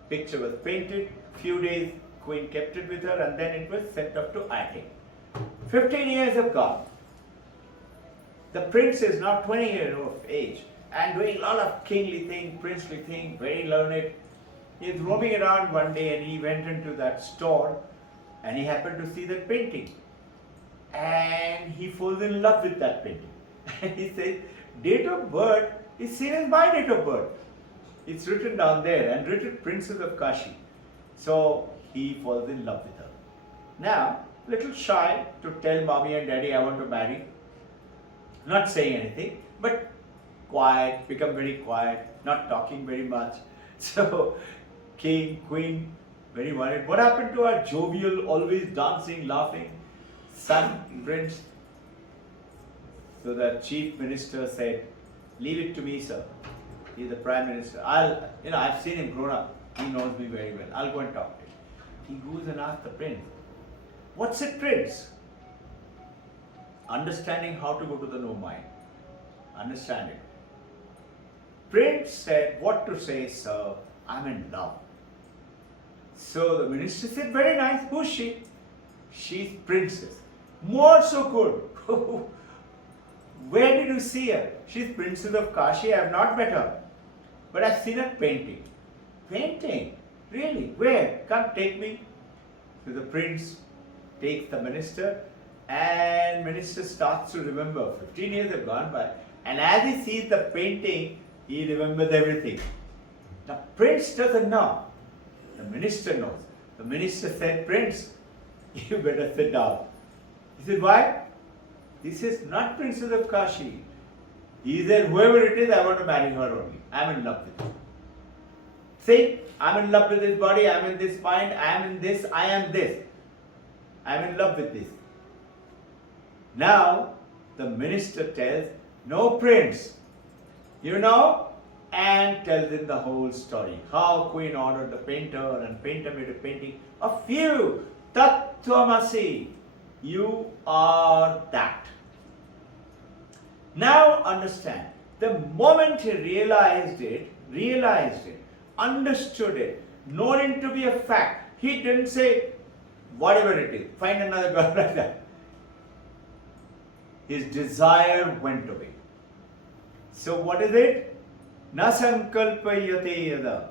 Picture was painted, few days queen kept it with her, and then it was sent off to Ate. 15 years have gone. The prince is now 20 years of age and doing a lot of kingly thing, princely thing, very learned. He is roaming around one day and he went into that store and he happened to see that painting. And he falls in love with that painting. And he says, date of birth is same as my date of birth. It's written down there and written Princess of Kashi. So he falls in love with her. Now, little shy to tell mommy and daddy I want to marry. Not saying anything, but quiet, become very quiet, not talking very much. So king, queen, very worried. What happened to our jovial, always dancing, laughing son, prince? So the chief minister said, leave it to me, sir. He's the prime minister. I've seen him grown up. He knows me very well. I'll go and talk to him. He goes and asks the prince, what's it, prince? Understanding how to go to the no mind. Understanding. Prince said, what to say, sir? I'm in love. So the minister said, very nice. Who's she? She's princess. More so good. Where did you see her? She's Princess of Kashi. I have not met her. But I've seen her painting. Painting? Really? Where? Come, take me. So the prince takes the minister, and minister starts to remember. 15 years have gone by, and as he sees the painting, he remembers everything. The prince doesn't know. The minister knows. The minister said, Prince, you better sit down. He said, why? This is not Princess of Kashi. He said, whoever it is, I want to marry her only. I am in love with her. See, I am in love with this body, I am in this mind, I am in this, I am this. I am in love with this. Now, the minister tells, no prince, you know, and tells him the whole story. How Queen ordered the painter, and painter made a painting of you. Tattvamasi. You are that. Now understand, the moment he realized it, understood it, known it to be a fact, he didn't say, whatever it is, find another girl like that. His desire went away. So what is it? Na sankalpayate yada.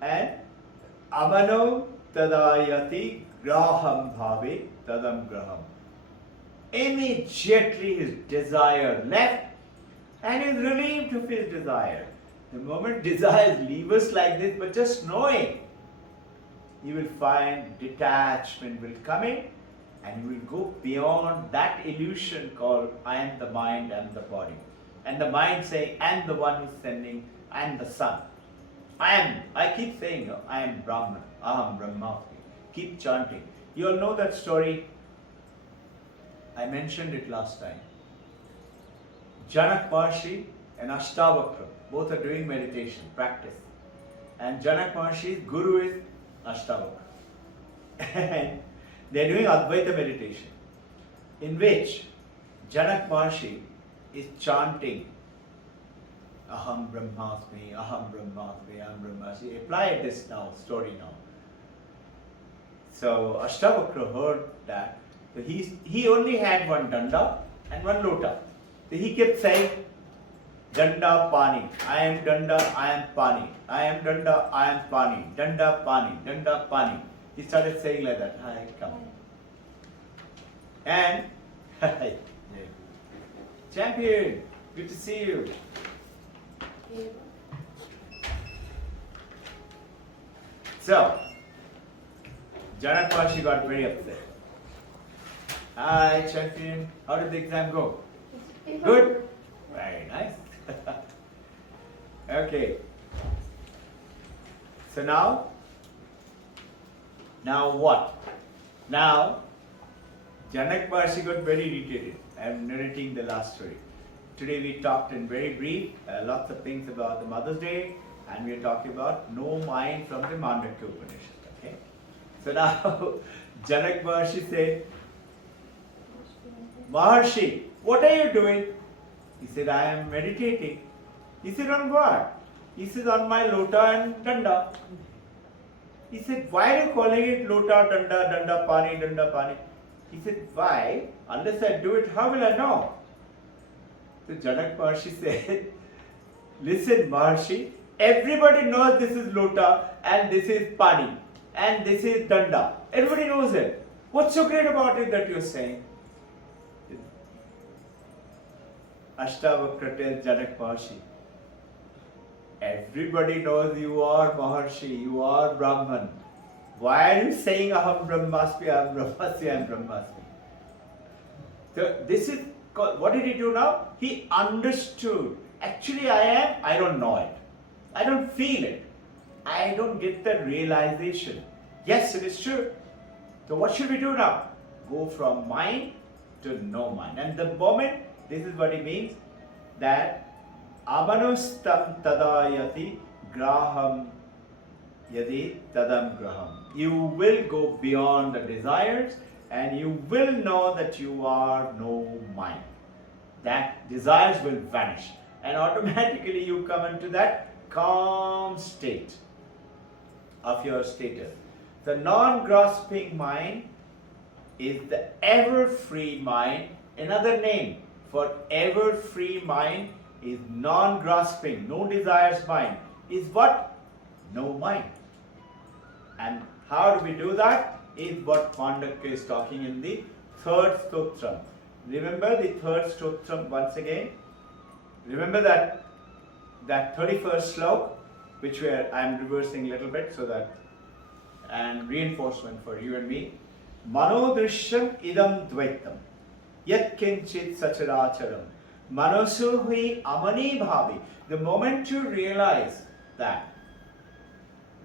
And amano tadayati graham bhave tadam graham. Immediately his desire left and he is relieved of his desire. The moment desires leave us like this, but just knowing, you will find detachment will come in and you will go beyond that illusion called I am the mind, I am the body. And the mind saying, I am the one who's sending, I am the sun. I keep saying, I am Brahman, Aham Brahmasmi. Keep chanting. You all know that story. I mentioned it last time. Janak Maharshi and Ashtavakra, both are doing meditation, practice. And Janak Maharshi's guru is Ashtavakra. And they are doing Advaita meditation, in which Janak Maharshi is chanting Aham Brahmasmi, Aham Brahmasmi, Aham Brahmasmi. Apply this now, story now. So Ashtavakra heard that. So he only had one danda and one lota. So he kept saying, Danda Pani, I am Danda, I am Pani, I am Danda, I am Pani, Danda Pani, Danda Pani. He started saying like that, hi, come. And, champion, good to see you. So, Janak Maharshi got very upset. Hi, champion, how did the exam go? Good? Very nice. Okay. So now what? Now, Janak Maharshi got very irritated. I am narrating the last story. Today we talked in very brief, lots of things about the Mother's Day, and we are talking about no mind from the Mandukya Upanishad. Okay? So now, Janak Maharshi said, Maharshi, what are you doing? He said, I am meditating. He said, on what? He said, on my lota and danda. He said, why are you calling it lota, danda, danda, pani, danda, pani? He said, why? Unless I do it, how will I know? So Janak Maharshi said, listen Maharshi, everybody knows this is lota and this is pani and this is danda. Everybody knows it. What's so great about it that you're saying? Ashtavakra tells Janak Maharshi, everybody knows you are Maharshi, you are Brahman. Why are you saying Aham Brahmasmi, Aham Brahmasmi, Aham Brahmasmi? So this is called, what did he do now? He understood. Actually I am, I don't know it. I don't feel it. I don't get the realization. Yes, it is true. So what should we do now? Go from mind to no mind. And the moment, this is what he means, that amanustam tadayati graham yadi tadam graham. You will go beyond the desires and you will know that you are no mind. That desires will vanish and automatically you come into that calm state of your status. The non-grasping mind is the ever-free mind. Another name for ever-free mind is non-grasping, no desires mind. Is what? No mind. And how do we do that? Is what Mandukya is talking in the third stotram. Remember the third stotram once again. Remember that 31st slok, which I am reversing a little bit so that, and reinforcement for you and me. Manodrishyam idam dvaitam. Yat kinchit sacharacharam. Manosu hui amani bhavi. The moment you realize that,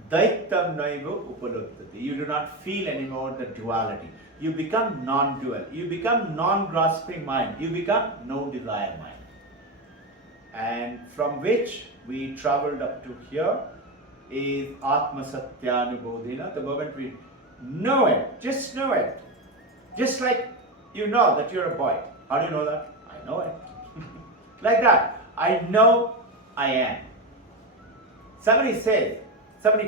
Daitam naiva upaluptati. You do not feel anymore the duality. You become non-dual. You become non-grasping mind. You become no desire mind. And from which we traveled up to here is Atma Satyanubodhina. The moment we know it, just know it. Just like you know that you're a boy. How do you know that? I know it. Like that. I know I am. Somebody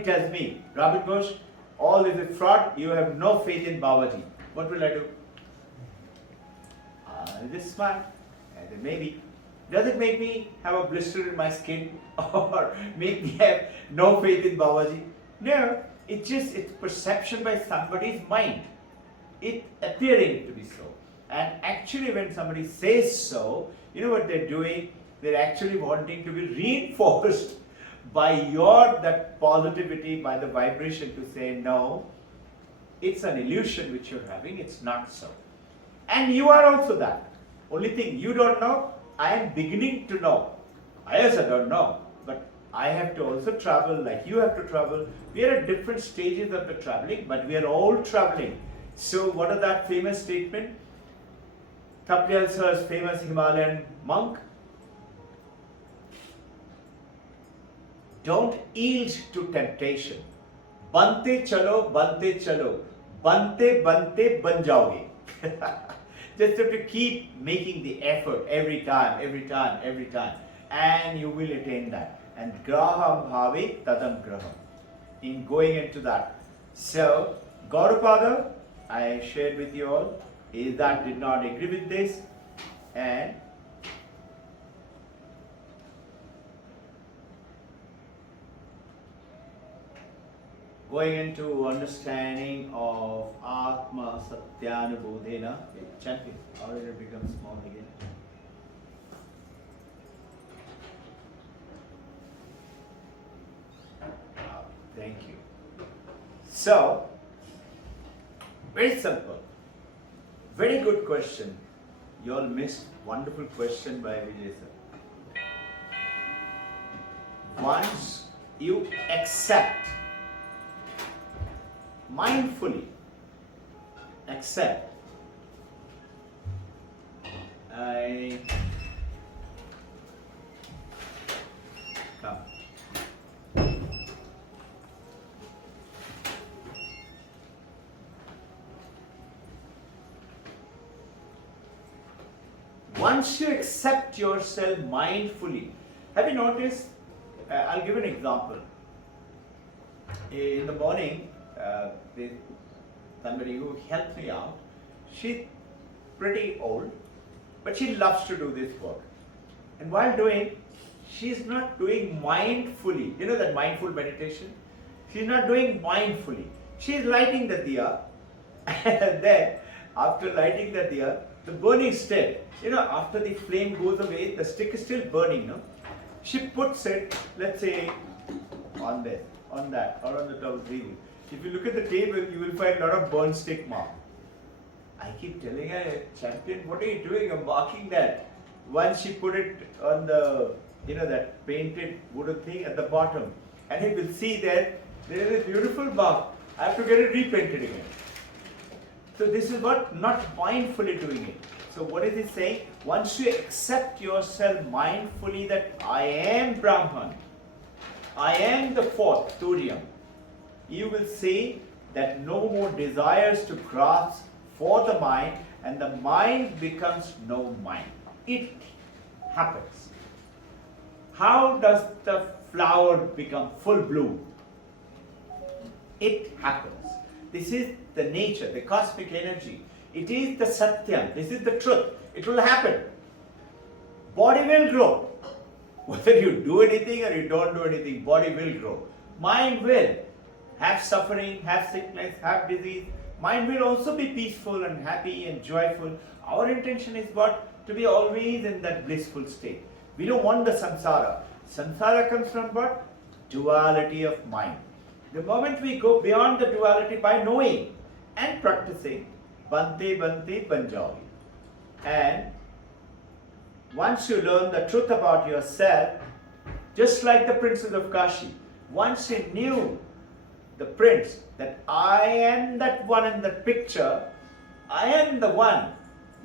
tells me, Robbin Ghosh, all is a fraud, you have no faith in Babaji. What will I do? I just smile. And then maybe. Does it make me have a blister in my skin or make me have no faith in Babaji? No, it's perception by somebody's mind. It appearing to be so. And actually when somebody says so, you know what they're doing? They're actually wanting to be reinforced by that positivity, by the vibration to say no, it's an illusion which you're having, it's not so. And you are also that. Only thing you don't know, I am beginning to know. I also don't know, but I have to also travel like you have to travel. We are at different stages of the traveling, but we are all traveling. So what is that famous statement? Tapliyal Sir's famous Himalayan monk. Don't yield to temptation. Bante chalo, bante bante ban jaoge. Just have to keep making the effort every time, and you will attain that. And graham bhavi tadam graham. In going into that. So, Gaudapada, I shared with you all, is that did not agree with this, and going into understanding of Atma Satyanubodhena, chanting, how did it become small again? Thank you. So, very simple. Very good question. You all missed wonderful question by Vijay sir. Once you accept, mindfully accept, come. Once you accept yourself mindfully, have you noticed? I'll give an example. In the morning, somebody who helped me out, she's pretty old, but she loves to do this work. And while doing, she's not doing mindfully. You know that mindful meditation? She's not doing mindfully. She's lighting the diya, and then after lighting the diya, the burning stick, you know, after the flame goes away, the stick is still burning, no? She puts it, let's say, on this, on that, or on the top of the table. If you look at the table, you will find a lot of burn stick mark. I keep telling her, champion, what are you doing? You're marking that. Once she put it on the, you know, that painted wooden thing at the bottom, and you will see that there is a beautiful mark. I have to get it repainted again. So this is what, not mindfully doing it. So what is it saying? Once you accept yourself mindfully that I am Brahman, I am the fourth, Turyam, you will see that no more desires to grasp for the mind, and the mind becomes no mind. It happens. How does the flower become full bloom? It happens. This is the nature, the cosmic energy. It is the Satyam. This is the truth. It will happen. Body will grow. Whether you do anything or you don't do anything, body will grow. Mind will have suffering, have sickness, have disease. Mind will also be peaceful and happy and joyful. Our intention is what? To be always in that blissful state. We don't want the samsara. Samsara comes from what? Duality of mind. The moment we go beyond the duality by knowing and practicing, bante bante banjavi. And once you learn the truth about yourself, just like the princes of Kashi, once he knew the prince that I am that one in the picture, I am the one,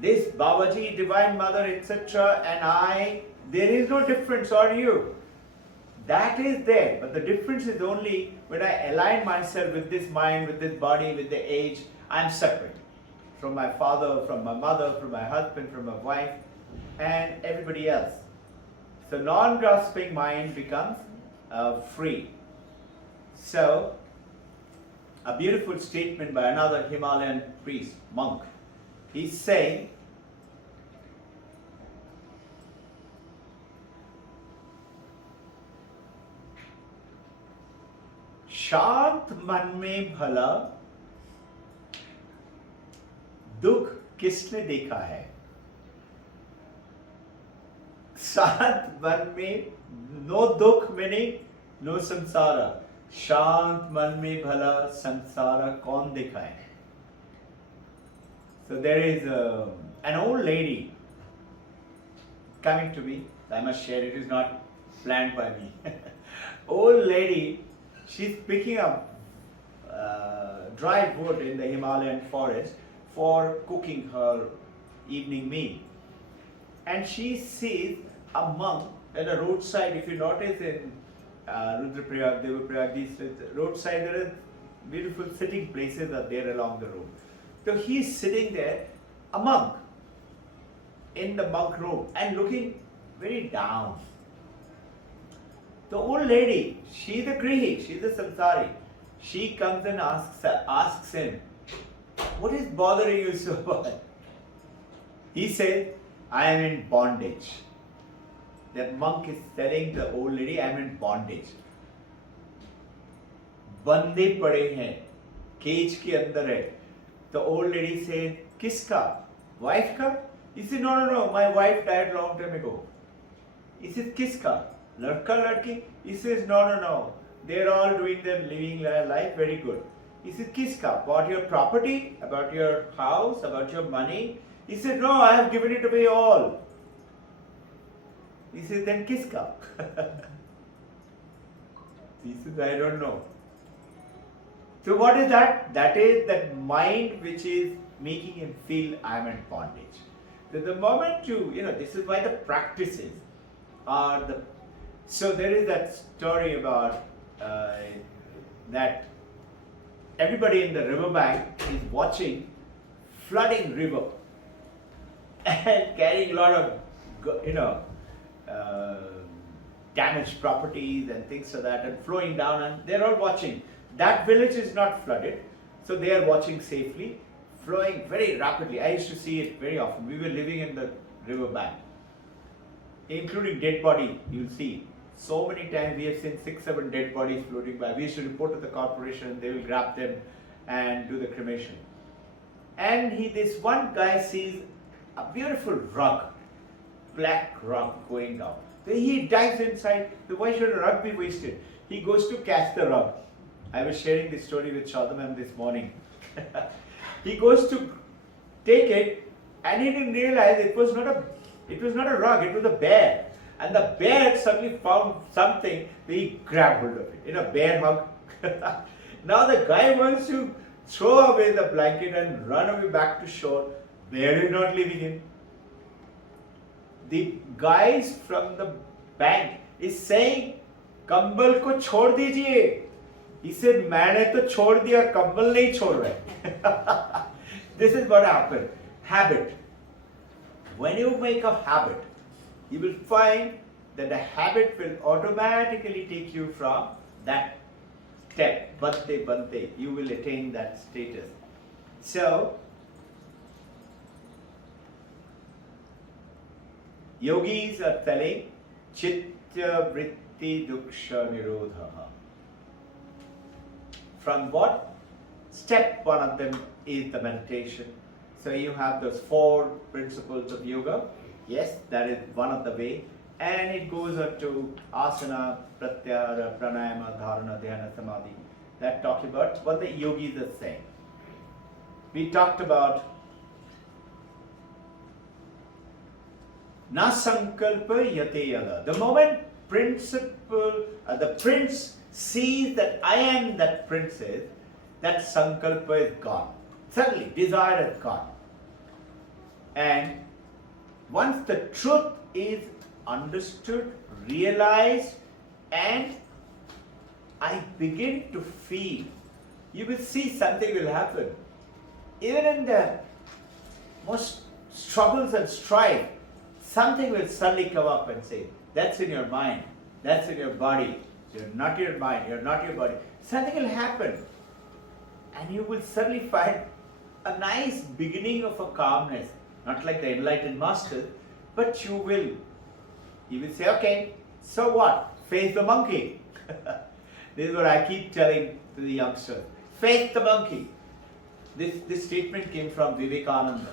this Babaji, Divine Mother, etc., and I, there is no difference, or you. That is there, but the difference is only when I align myself with this mind, with this body, with the age, I am separate from my father, from my mother, from my husband, from my wife, and everybody else. So non-grasping mind becomes free. So, a beautiful statement by another Himalayan priest, monk. He's saying, शांत मन में भला दुख किसने देखा है? शांत मन में no दुख meaning no samsara. शांत मन में भला संसारा कौन देखा है? So there is an old lady coming to me. I must share, it is not planned by me. Old lady, she's picking up dry wood in the Himalayan forest for cooking her evening meal. And she sees a monk at a roadside. If you notice in Rudraprayag, Devaprayag, these roadside, there are beautiful sitting places are there along the road. So he's sitting there, a monk, in the monk robe and looking very down. The old lady, she's a grihi, she's a samsari. She comes and asks him, what is bothering you so much? He says, I am in bondage. The monk is telling the old lady, I am in bondage. बंधे पड़े हैं, cage के अंदर है. The old lady said, किसका? Wife का? He said, no, my wife died long time ago. He said, किसका? लड़का लड़की? He says, no, they're all doing their living life very good. He said, kiska? About your property? About your house? About your money? He said, no, I have given it away all. He said, then kiska? He says, I don't know. So what is that? That is that mind which is making him feel I am in bondage. So the moment this is why the practices are the... So there is that story about that everybody in the riverbank is watching flooding river and carrying a lot of damaged properties and things like that and flowing down, and they're all watching. That village is not flooded, so they are watching safely, flowing very rapidly. I used to see it very often. We were living in the riverbank, including dead body. You'll see so many times we have seen 6-7 dead bodies floating by. We used to report to the corporation, and they will grab them and do the cremation. And this one guy sees a beautiful rug, black rug going down. So he dives inside. So why should a rug be wasted? He goes to catch the rug. I was sharing this story with Shadamam this morning. He goes to take it, and he didn't realize it was not a rug, it was a bear. And the bear suddenly found something, he grabbed hold of it in a bear hug. Now the guy wants to throw away the blanket and run away back to shore. Bear is not leaving him. The guys from the bank is saying, "Kambal ko chhod dijiye." He said, "मैंने तो छोड़ दिया, कंबल नहीं छोड़ रहे." This is what happened. Habit. When you make a habit, you will find that the habit will automatically take you from that step, bante bante. You will attain that status. So, yogis are telling chitta vritti duksha nirodha. From what? Step one of them is the meditation. So you have those 4 principles of yoga. Yes, that is one of the way. And it goes up to asana, pratyahara, pranayama, dharana, dhyana, samadhi. That talks about what the yogis are saying. We talked about Na sankalpa yate yada. The moment the prince sees that I am that princess, that sankalpa is gone. Suddenly, desire is gone. And once the truth is understood, realized, and I begin to feel, you will see something will happen. Even in the most struggles and strife, something will suddenly come up and say, that's in your mind, that's in your body. You're not your mind, you're not your body. Something will happen. And you will suddenly find a nice beginning of a calmness. Not like the enlightened master, but you will say, okay, so what? Face the monkey. This is what I keep telling to the youngsters. Face the monkey. This statement came from Vivekananda.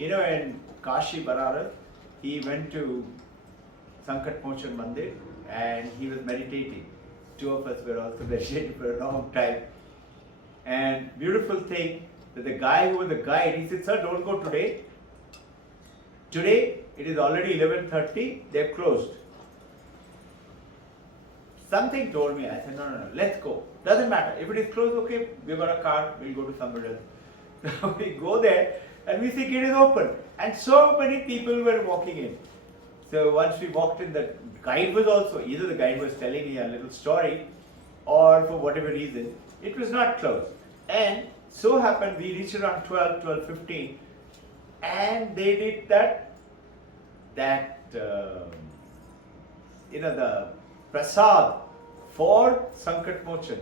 In Kashi Banaras, he went to Sankat Mochan Mandir and he was meditating. Two of us were also meditating for a long time. And beautiful thing that the guy who was the guide, he said, sir, don't go today. Today, it is already 11:30, they've closed. Something told me, I said, no, let's go. Doesn't matter. If it is closed, okay, we've got a car, we'll go to somewhere else. We go there and we see it is open. And so many people were walking in. So once we walked in, the guide was also, either the guide was telling me a little story or for whatever reason, it was not closed. And so happened, we reached around 12:15 and they did the prasad for Sankat Mochan,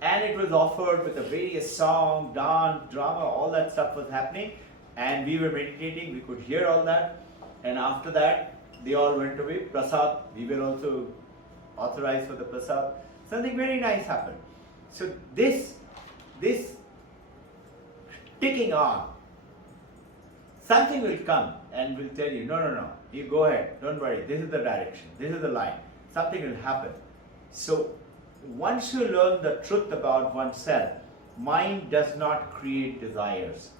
and it was offered with a various song, dance, drama, all that stuff was happening, and we were meditating, we could hear all that, and after that they all went away. Prasad, we were also authorized for the prasad. Something very nice happened. So this ticking on, something will come and will tell you, no, you go ahead, don't worry, this is the direction, this is the line, something will happen. So once you learn the truth about oneself, mind does not create desires.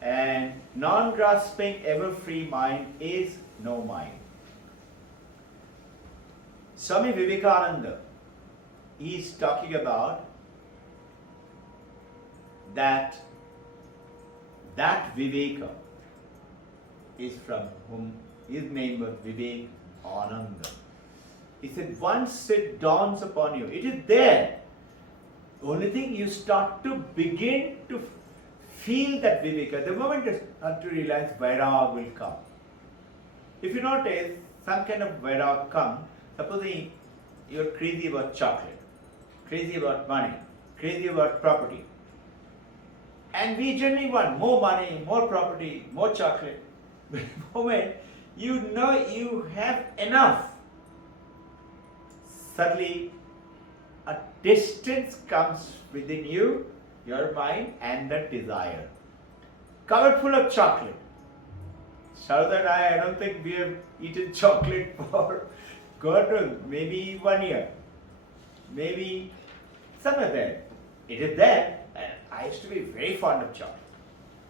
And non-grasping, ever-free mind is no mind. Swami Vivekananda, he is talking about that Viveka is from whom his name was Vivek Ananda. He said, once it dawns upon you, it is there. Only thing, you start to begin to feel that Viveka. The moment you start to realize, Vairag will come. If you notice, some kind of Vairag come, supposing you're crazy about chocolate, crazy about money, crazy about property. And we generally want more money, more property, more chocolate. The moment you know you have enough, suddenly a distance comes within you, your mind, and that desire. Covered full of chocolate. Sharada and I don't think we have eaten chocolate for God knows, maybe 1 year. Maybe somewhere there. It is there. And I used to be very fond of chocolate.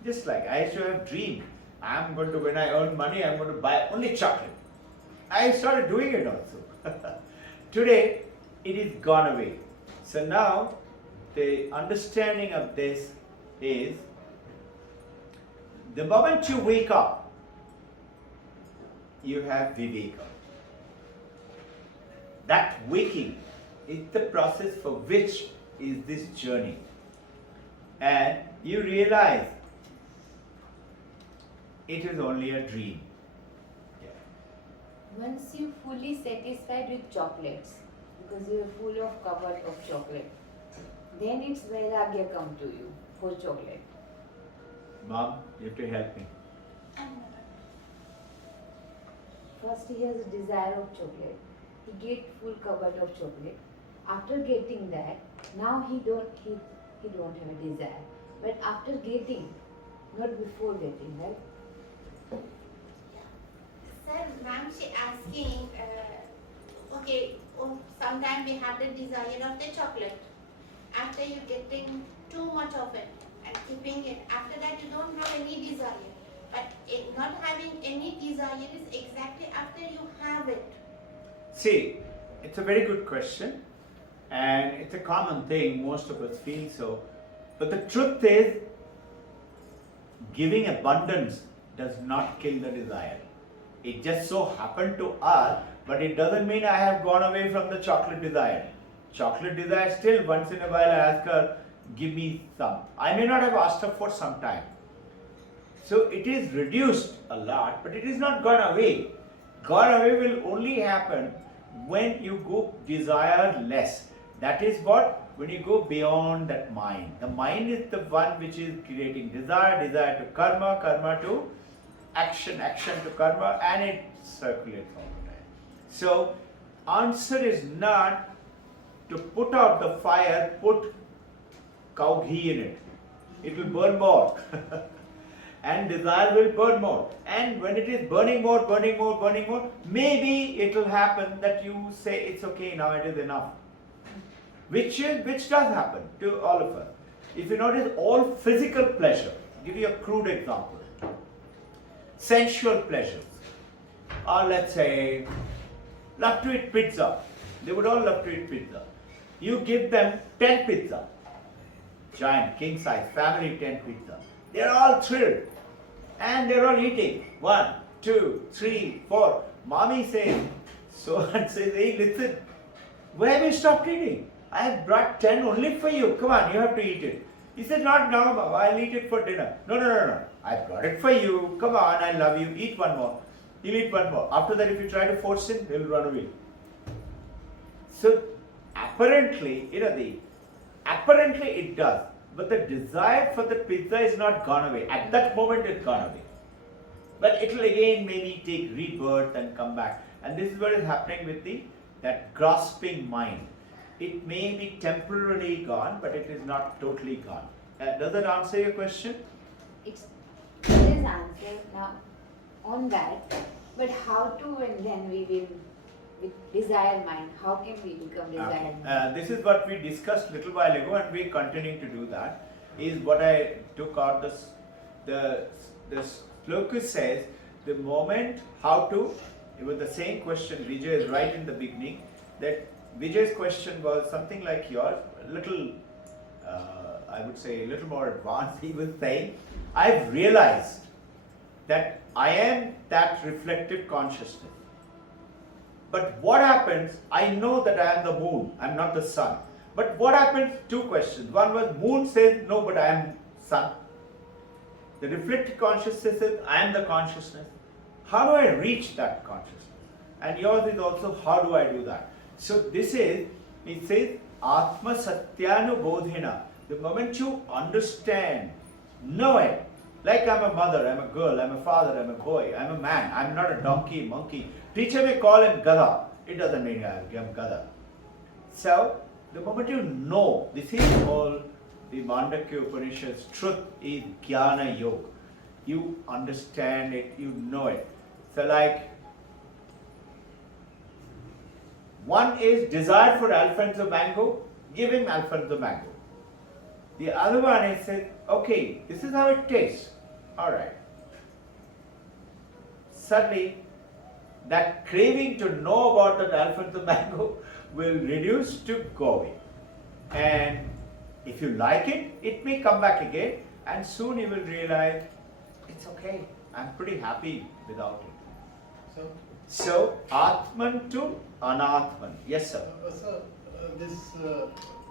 Just like I used to have dreamed, when I earn money, I'm going to buy only chocolate. I started doing it also. Today, it is gone away. So now, the understanding of this is, the moment you wake up, you have Viveka. That waking is the process for which is this journey. And you realize it is only a dream. Once you fully satisfied with chocolates, because you are full of cupboard of chocolate, then it's vairagya come to you for chocolate. Mom, you have to help me. First he has a desire of chocolate. He get full cupboard of chocolate. After getting that, now he don't have a desire. But after getting, not before getting, right? Sir, ma'am, she asking, sometimes we have the desire of the chocolate. After you getting too much of it and keeping it, after that you don't have any desire. But not having any desire is exactly after you have it. See, it's a very good question, and it's a common thing, most of us feel so. But the truth is, giving abundance does not kill the desire. It just so happened to us, but it doesn't mean I have gone away from the chocolate desire. Chocolate desire still, once in a while I ask her, give me some. I may not have asked her for some time. So it is reduced a lot, but it is not gone away. Gone away will only happen when you go desire less. That is what? When you go beyond that mind. The mind is the one which is creating desire, desire to karma, karma to action, action to karma, and it circulates all the time. So, answer is not to put out the fire, put cow ghee in it. It will burn more. And desire will burn more. And when it is burning more, burning more, burning more, maybe it will happen that you say, it's okay, now it is enough. Which does happen to all of us. If you notice, all physical pleasure, I'll give you a crude example. Sensual pleasures, or let's say, love to eat pizza. They would all love to eat pizza. You give them 10 pizza, giant, king size, family 10 pizza. They're all thrilled. And they're all eating. 1, 2, 3, 4. Mommy says, so and says, hey, listen, why have you stopped eating? I have brought 10 only for you. Come on, you have to eat it. He said, not now, Mama, I'll eat it for dinner. No. I brought it for you. Come on, I love you. Eat one more. He'll eat one more. After that, if you try to force him, he'll run away. So, apparently, apparently it does. But the desire for the pizza is not gone away. At that moment, it's gone away. But it will again maybe take rebirth and come back. And this is what is happening with that grasping mind. It may be temporarily gone, but it is not totally gone. Does that answer your question? It is answer now on that. But how to and then we will with desire mind? How can we become desire mind? This is what we discussed a little while ago, and we are continuing to do that. Is what I took out the sloka says the moment how to. It was the same question. Vijay is right in the beginning. That Vijay's question was something like yours, a little, I would say, a little more advanced. He was saying, I've realized that I am that reflective consciousness. But what happens, I know that I am the moon, I am not the sun. But what happens, two questions. One was, moon says, no, but I am sun. The reflective consciousness says, I am the consciousness. How do I reach that consciousness? And yours is also, how do I do that? So this is, it says, Atma Satyanubodhina. The moment you understand, know it, like I'm a mother, I'm a girl, I'm a father, I'm a boy, I'm a man, I'm not a donkey, monkey. Teacher may call him Gada. It doesn't mean I'm Gada. So, the moment you know, this is all the Mandukya Upanishad's truth is Jnana Yoga. You understand it, you know it. So like, one is desire for Alfonso mango, give him Alfonso mango. The other one is said, okay, this is how it tastes. Alright. Suddenly, that craving to know about that Alfonso mango will reduce to go away. And if you like it, it may come back again, and soon you will realize, it's okay, I'm pretty happy without it. So, Atman to Anatman. Yes, sir. Sir,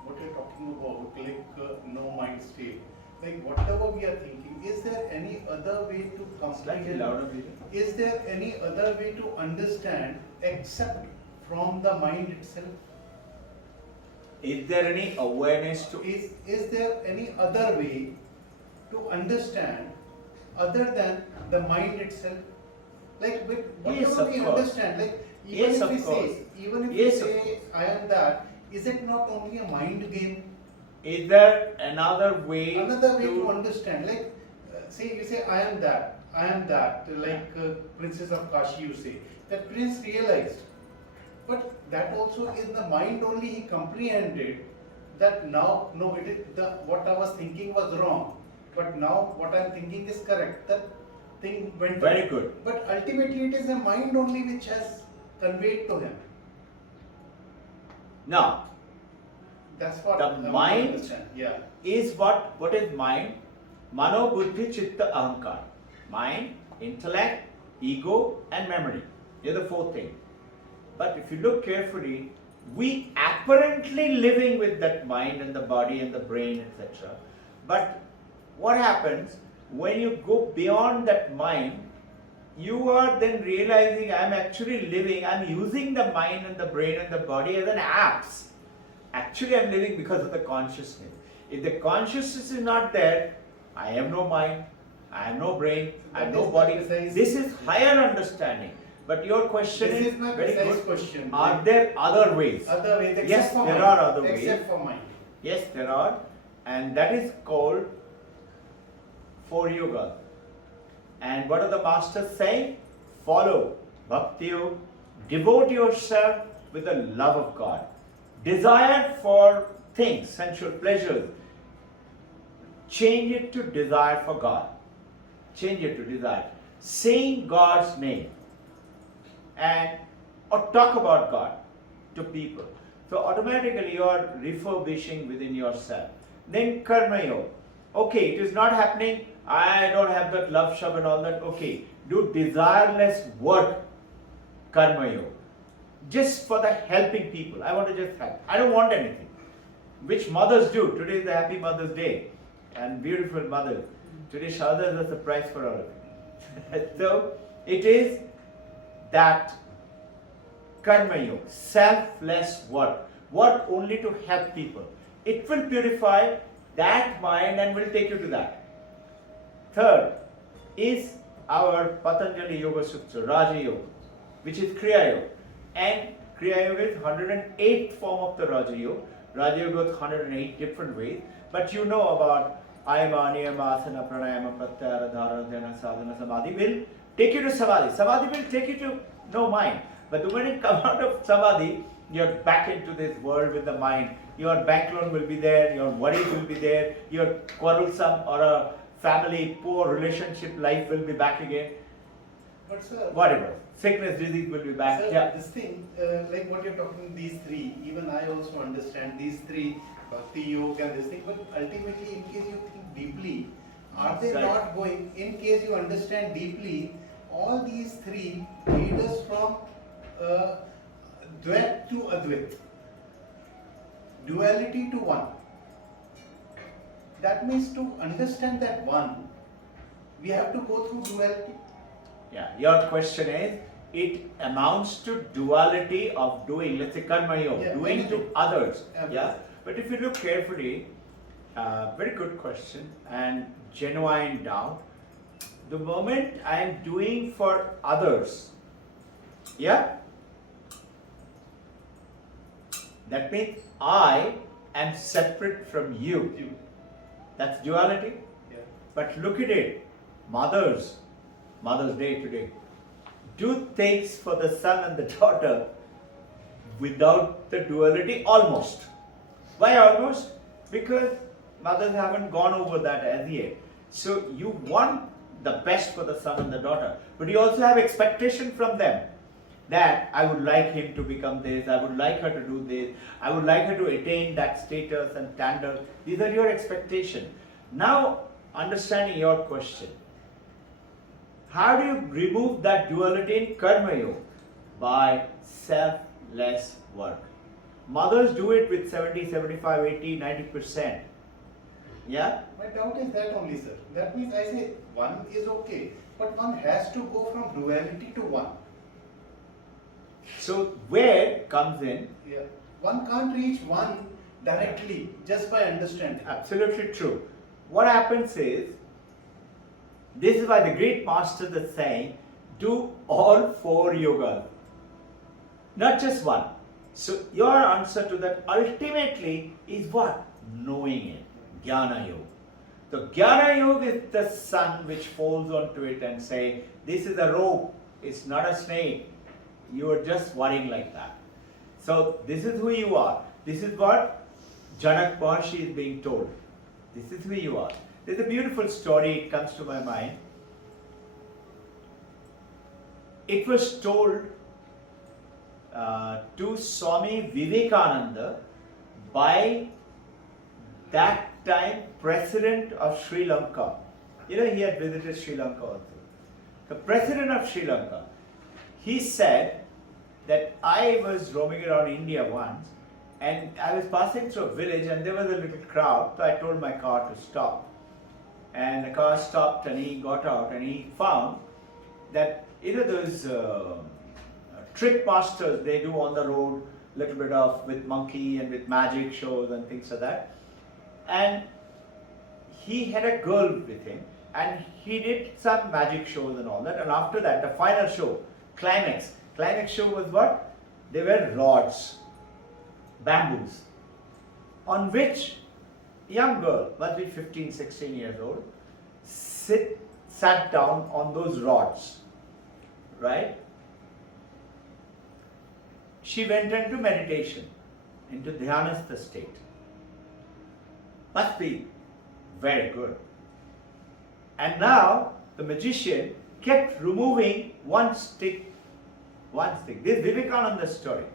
what you're talking about, like no mind state, like whatever we are thinking, is there any other way to comprehend? Louder, is there any other way to understand except from the mind itself? Is there any awareness to? Is there any other way to understand other than the mind itself? Like with whatever we understand, like even if we say I am that, is it not only a mind game? Is there another way? Another way to understand, like say you say I am that, like Princess of Kashi you say, that prince realized. But that also in the mind only he comprehended that now, no, it is what I was thinking was wrong, but now what I am thinking is correct. thing went Very on. good. But ultimately it is the mind only which has conveyed to him. Now, That's what the I want to mind understand. Yeah. is what is mind? Mano, buddhi, chitta, ahankar. Mind, intellect, ego and memory. They're the four things. But if you look carefully, we apparently living with that mind and the body and the brain, etc. But what happens when you go beyond that mind? You are then realizing I'm actually living, I'm using the mind and the brain and the body as an apps. Actually, I'm living because of the consciousness. If the consciousness is not there, I have no mind, I have no brain, I have no body. This is higher understanding. But your question This is my very precise good. question. Are there other ways? Other ways except Yes, for there mind. are other ways. Except for mind. Yes, there are. And that is called four yoga. And what are the masters saying? Follow bhakti yoga, devote yourself with the love of God. Desire for things, sensual pleasures, change it to desire for God. Change it to desire. Saying God's name and or talk about God to people. So automatically you are refurbishing within yourself. Then karma yoga. Okay, it is not happening. I don't have that love shab and all that. Okay, do desireless work, karma yoga. Just for the helping people. I want to just help. I don't want anything. Which mothers do. Today is the Happy Mother's Day. And beautiful mothers. Today Shada is a surprise for all of you. So it is that karma yoga, selfless work. Work only to help people. It will purify that mind and will take you to that. Third is our Patanjali Yoga Sutra, Raja Yoga, which is Kriya Yoga. And Kriya Yoga is 108th form of the Raja Yoga. Raja Yoga is 108 different ways. But you know about Ayama, Niyama, Asana, Pranayama, Pratyahara, Dharana, Dhyana, Sadhana, Samadhi will take you to Samadhi. Samadhi will take you to no mind. But when you come out of Samadhi, you're back into this world with the mind. Your bank loan will be there, your worries will be there, your quarrelsome or a family, poor relationship life will be back again. But sir, Whatever. Sickness, disease will be back. sir, Yeah. this thing, like what you're talking, these three, even I also understand these three, Bhakti Yoga and this thing, but ultimately, in case you think deeply, are they Right. not going, in case you understand deeply, all these three lead us from Dvait to Advait, duality to one. That means to understand that one, we have to go through duality. Yeah. Your question is, it amounts to duality of doing, let's say karma yoga, Yeah, doing to anything. others. Everything. Yeah. But if you look carefully, very good question and genuine doubt. The moment I am doing for others, yeah, that means I am separate from you. You. That's duality. Yeah. But look at it, Mother's Day today. Do things for the son and the daughter without the duality almost. Why almost? Because mothers haven't gone over that as yet. So you want the best for the son and the daughter, but you also have expectation from them that I would like him to become this, I would like her to do this, I would like her to attain that status and standard. These are your expectations. Now, understanding your question, how do you remove that duality in karma yoga? By selfless work. Mothers do it with 70, 75, 80, 90%. Yeah? My doubt is that only, sir. That means I say one is okay, but one has to go from duality to one. So where comes in? Yeah. One can't reach one directly just by understanding. Absolutely true. What happens is, this is why the great masters are saying, do all four yogas, not just one. So your answer to that ultimately is what? Knowing it. Jnana Yoga. The Jnana Yoga is the sun which falls onto it and say, this is a rope, it's not a snake. You are just worrying like that. So this is who you are. This is what Janak Maharshi is being told. This is who you are. There's a beautiful story, it comes to my mind. it was told to Swami Vivekananda by that time President of Sri Lanka. He had visited Sri Lanka also. The President of Sri Lanka, he said that I was roaming around India once and I was passing through a village and there was a little crowd, so I told my car to stop. And the car stopped and he got out and he found that those trick masters, they do on the road a little bit of with monkey and with magic shows and things like that. And he had a girl with him and he did some magic shows and all that. And after that, the final show, climax show was what? They were rods, bamboos, on which young girl, must be 15, 16 years old, sat down on those rods, right? She went into meditation, into dhyānastha state. Must be very good. And now the magician kept removing one stick. This is Vivekananda's story.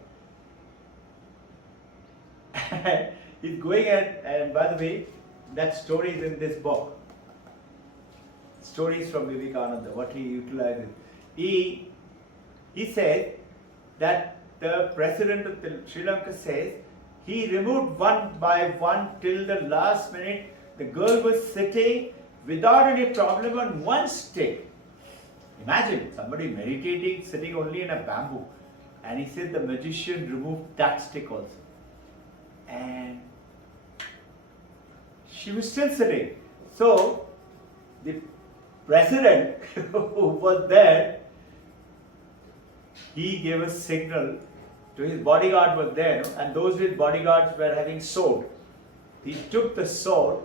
He's going and by the way, that story is in this book. Stories from Vivekananda, what he utilizes. He said that the president of Sri Lanka says he removed one by one till the last minute. The girl was sitting without any problem on one stick. Imagine somebody meditating, sitting only in a bamboo. And he said the magician removed that stick also. And she was still sitting. So the president who was there, he gave a signal to his bodyguard was there, and those with bodyguards were having sword. He took the sword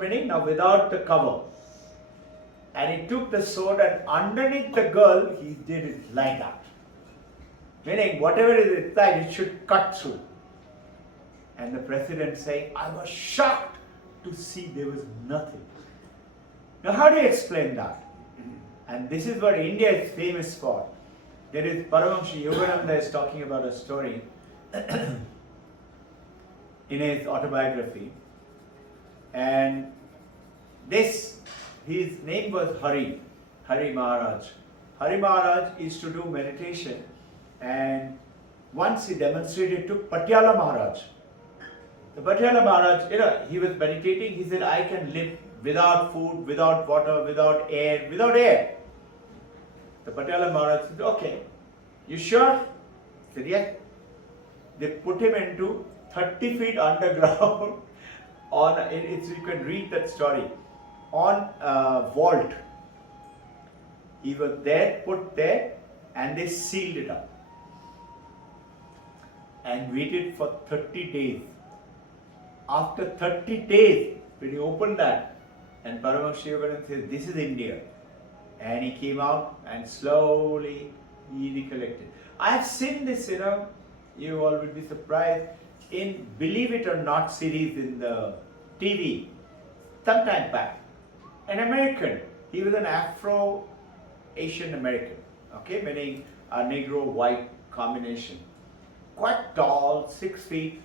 meaning now without the cover, and he took the sword and underneath the girl he did it like that. Meaning whatever is inside it should cut through. And the president saying, I was shocked to see there was nothing. Now how do you explain that? And this is what India is famous for. There is Paramahamsa Yogananda is talking about a story in his autobiography. And his name was Hari Maharaj. Hari Maharaj used to do meditation, and once he demonstrated to Patiala Maharaj. The Patiala Maharaj, he was meditating, he said, I can live without food, without water, without air. The Patiala Maharaj said, okay, you sure? He said, yes. They put him into 30 feet underground you can read that story, on a vault. He was there, put there, and they sealed it up. And waited for 30 days. After 30 days, when he opened that, and Paramahamsa Yogananda says, this is India. And he came out and slowly he recollected. I have seen this, you all will be surprised, in Believe It or Not series in the TV, sometime back. An American, he was an Afro-Asian American, okay, meaning a Negro-white combination. Quite tall, 6 feet.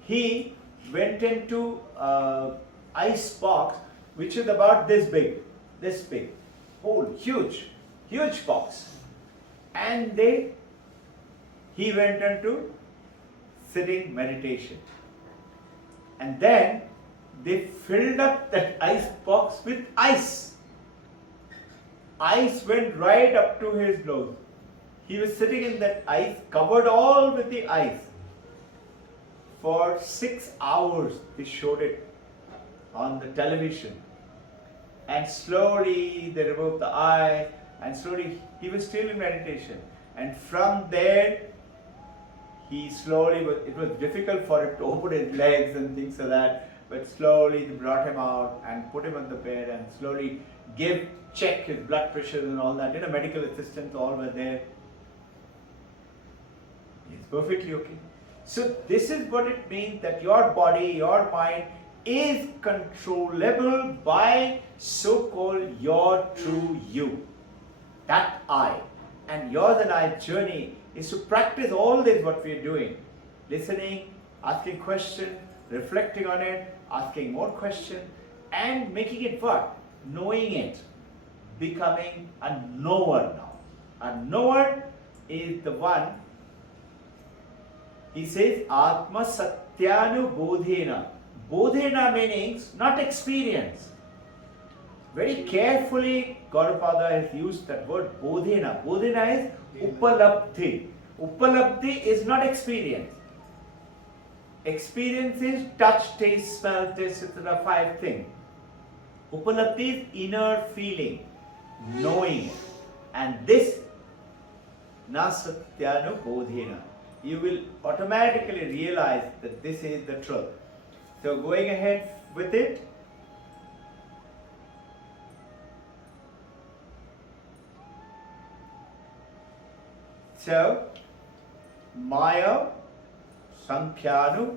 He went into ice box which is about this big. Oh, huge box. And he went into sitting meditation. And then they filled up that ice box with ice. Ice went right up to his nose. He was sitting in that ice, covered all with the ice. For 6 hours they showed it on the television. And slowly they removed the ice, and slowly he was still in meditation. And from there, it was difficult for him to open his legs and things like that, but slowly they brought him out and put him on the bed and slowly check his blood pressure and all that. Medical assistants all were there. He's perfectly okay. So this is what it means, that your body, your mind is controllable by so-called your true you. that I. And yours and I journey is to practice all this what we are doing. Listening, asking questions, reflecting on it, asking more questions, and making it what? Knowing it. Becoming a knower now. A knower is the one, he says, Atma Satyanu Bodhena. Bodhena means not experience. Very carefully, Gaudapada has used that word Bodhena. Bodhena is Upalabdhi. Upalabdhi is not experience. Experience is touch, taste, smell, taste, etc. 5 things. Upalabdhi is inner feeling, knowing it. And this Nasatyanu Bodhena. You will automatically realize that this is the truth. So going ahead with it. So, Maya Sankhyanu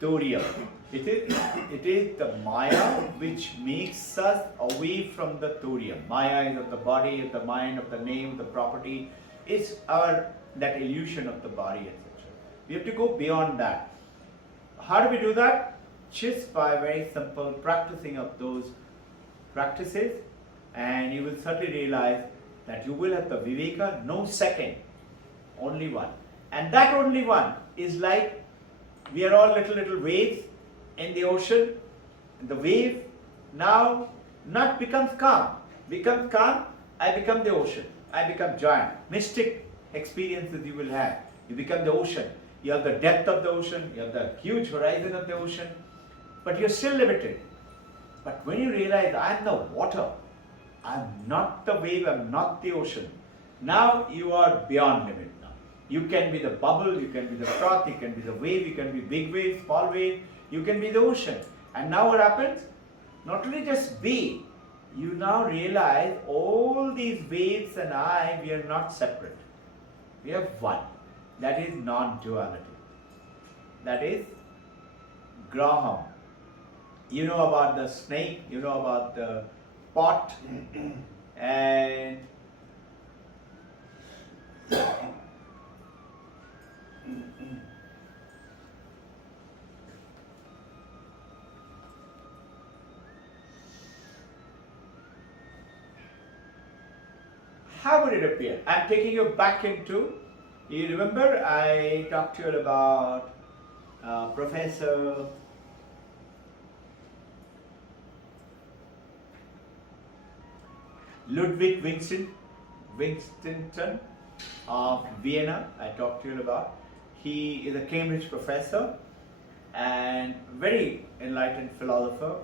Turiya. It is the Maya which makes us away from the Turiya. Maya is of the body, of the mind, of the name, the property. It's that illusion of the body, etc. We have to go beyond that. How do we do that? Just by very simple practicing of those practices, and you will certainly realize that you will have the viveka, no second, only one. And that only one is like we are all little waves in the ocean. And the wave now not becomes calm. Becomes calm, I become the ocean. I become giant. Mystic experiences you will have. You become the ocean. You have the depth of the ocean. You have the huge horizon of the ocean. But you're still limited. But when you realize I am the water, I am not the wave, I am not the ocean. Now you are beyond limit now. You can be the bubble, you can be the froth, you can be the wave, you can be big wave, small wave, you can be the ocean. And now what happens? Not only just be, you now realize all these waves and I, we are not separate. We have one. That is non-duality. That is Graham. You know about the snake, you know about the pot, and how would it appear? I'm taking you back into, you remember I talked to you about Professor Ludwig Winston of Vienna, I talked to you about. He is a Cambridge professor and very enlightened philosopher,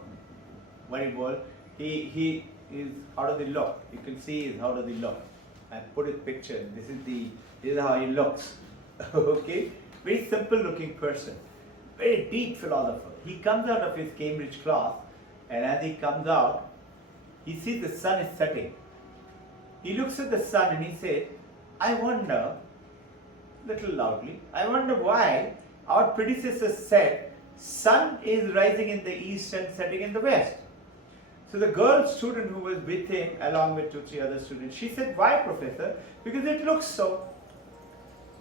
very well. He is, how does he look? You can see is how does he look. I put his picture. This is how he looks. Okay? Very simple looking person. Very deep philosopher. He comes out of his Cambridge class, and as he comes out, he sees the sun is setting. He looks at the sun and he said, I wonder, little loudly, I wonder why our predecessors said sun is rising in the east and setting in the west. So the girl student who was with him, along with 2-3 other students, she said, why, Professor? Because it looks so.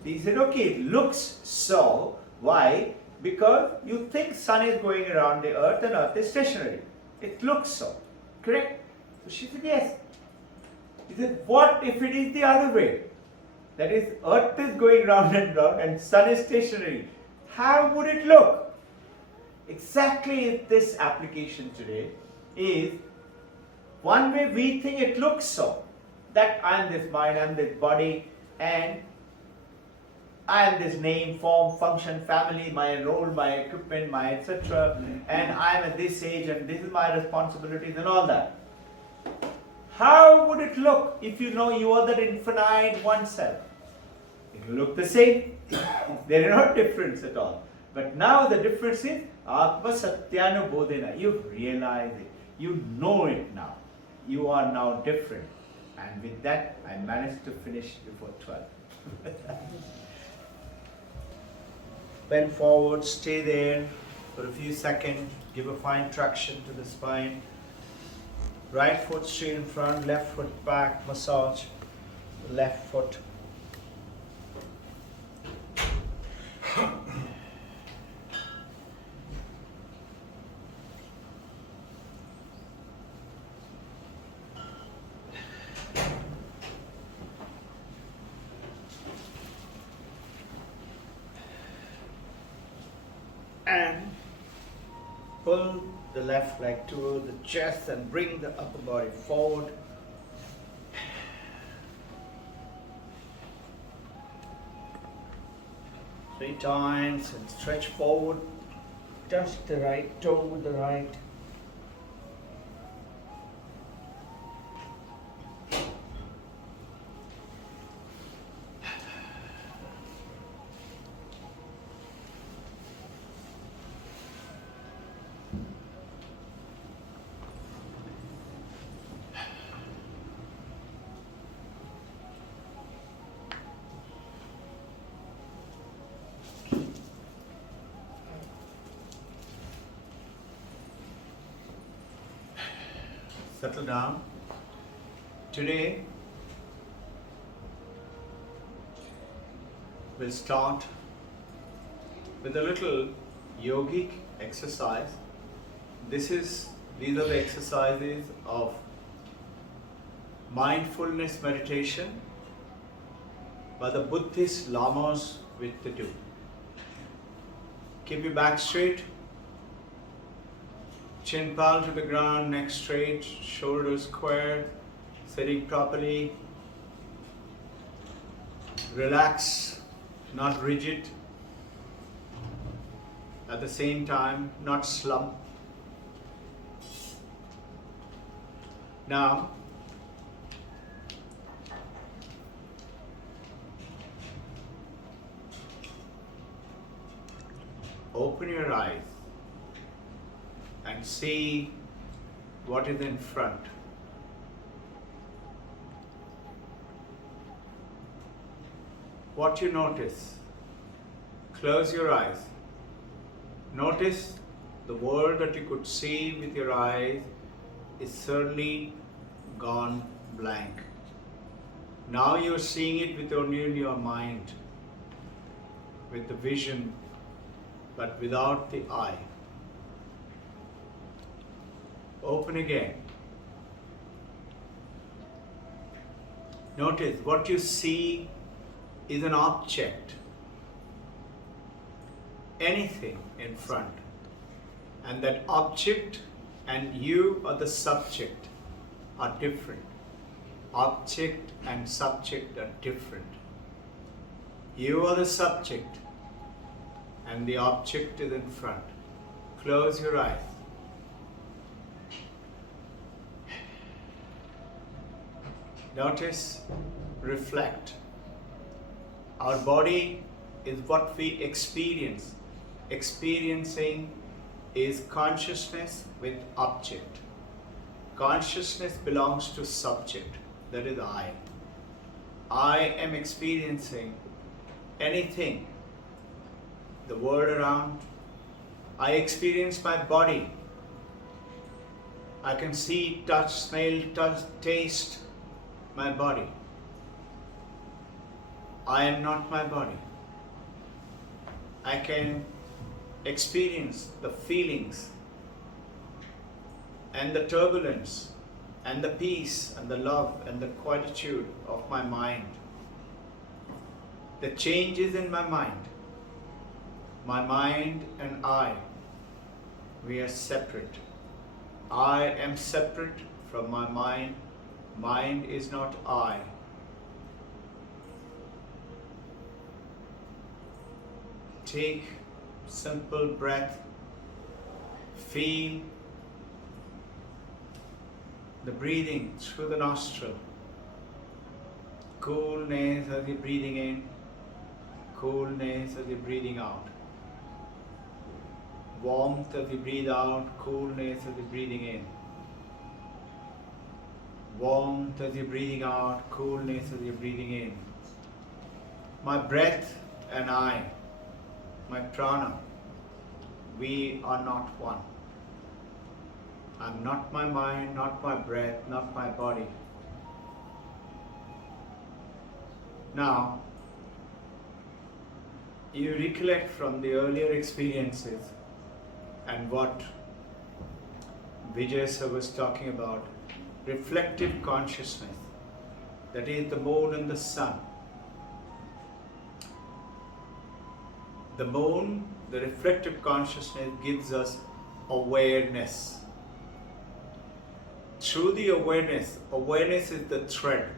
He said, okay, it looks so. Why? Because you think sun is going around the earth and earth is stationary. It looks so. Correct? So she said, yes. He said, what if it is the other way? That is, earth is going round and sun is stationary. How would it look? Exactly this application today is, one way we think it looks so, that I am this mind, I am this body, and I am this name, form, function, family, my role, my equipment, my etc. And I am at this age and this is my responsibilities and all that. How would it look if you know you are that infinite oneself? It will look the same. There are no difference at all. But now the difference is Atma Satyanu Bodhena. You realize it. You know it now. You are now different. And with that, I managed to finish before 12. Bend forward, stay there for a few seconds. Give a fine traction to the spine. Right foot straight in front, left foot back, massage the left foot. And pull the left leg toward the chest and bring the upper body forward. Three times and stretch forward. Touch the right toe with the right. Settle down. Today we'll start with a little yogic exercise. These are the exercises of mindfulness meditation by the Buddhist lamas with the do. Keep your back straight. Chin palm to the ground, neck straight, shoulders square, sitting properly. Relax, not rigid. At the same time, not slump. Now, open your eyes and see what is in front. What you notice. Close your eyes. Notice the world that you could see with your eyes is certainly gone blank. Now you're seeing it with only in your mind, with the vision, but without the eye. Open again. Notice what you see is an object, anything in front, and that object and you or the subject are different. Object and subject are different. You are the subject and the object is in front. Close your eyes. Notice, reflect. Our body is what we experience. Experiencing is consciousness with object. Consciousness belongs to subject, that is I. I am experiencing anything, the world around. I experience my body. I can see, touch, smell, taste my body. I am not my body. I can experience the feelings and the turbulence and the peace and the love and the quietude of my mind. The changes in my mind. My mind and I, we are separate. I am separate from my mind. Mind is not I. Take simple breath. Feel the breathing through the nostril. Coolness as you're breathing in. Coolness as you're breathing out. Warmth as you breathe out. Coolness as you're breathing in. Warmth as you're breathing out, coolness as you're breathing in. My breath and I, my prana, we are not one. I'm not my mind, not my breath, not my body. Now, you recollect from the earlier experiences and what Vijay sir was talking about, reflective consciousness, that is the moon and the sun. The moon, the reflective consciousness, gives us awareness. Through the awareness, awareness is the thread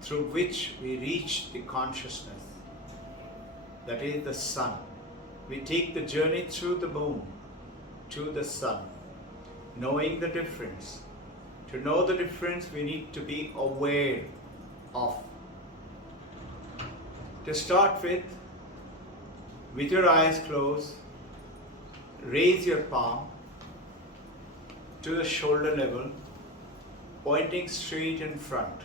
through which we reach the consciousness, that is the sun. We take the journey through the moon to the sun, knowing the difference. To know the difference, we need to be aware of. To start with your eyes closed, raise your palm to the shoulder level, pointing straight in front.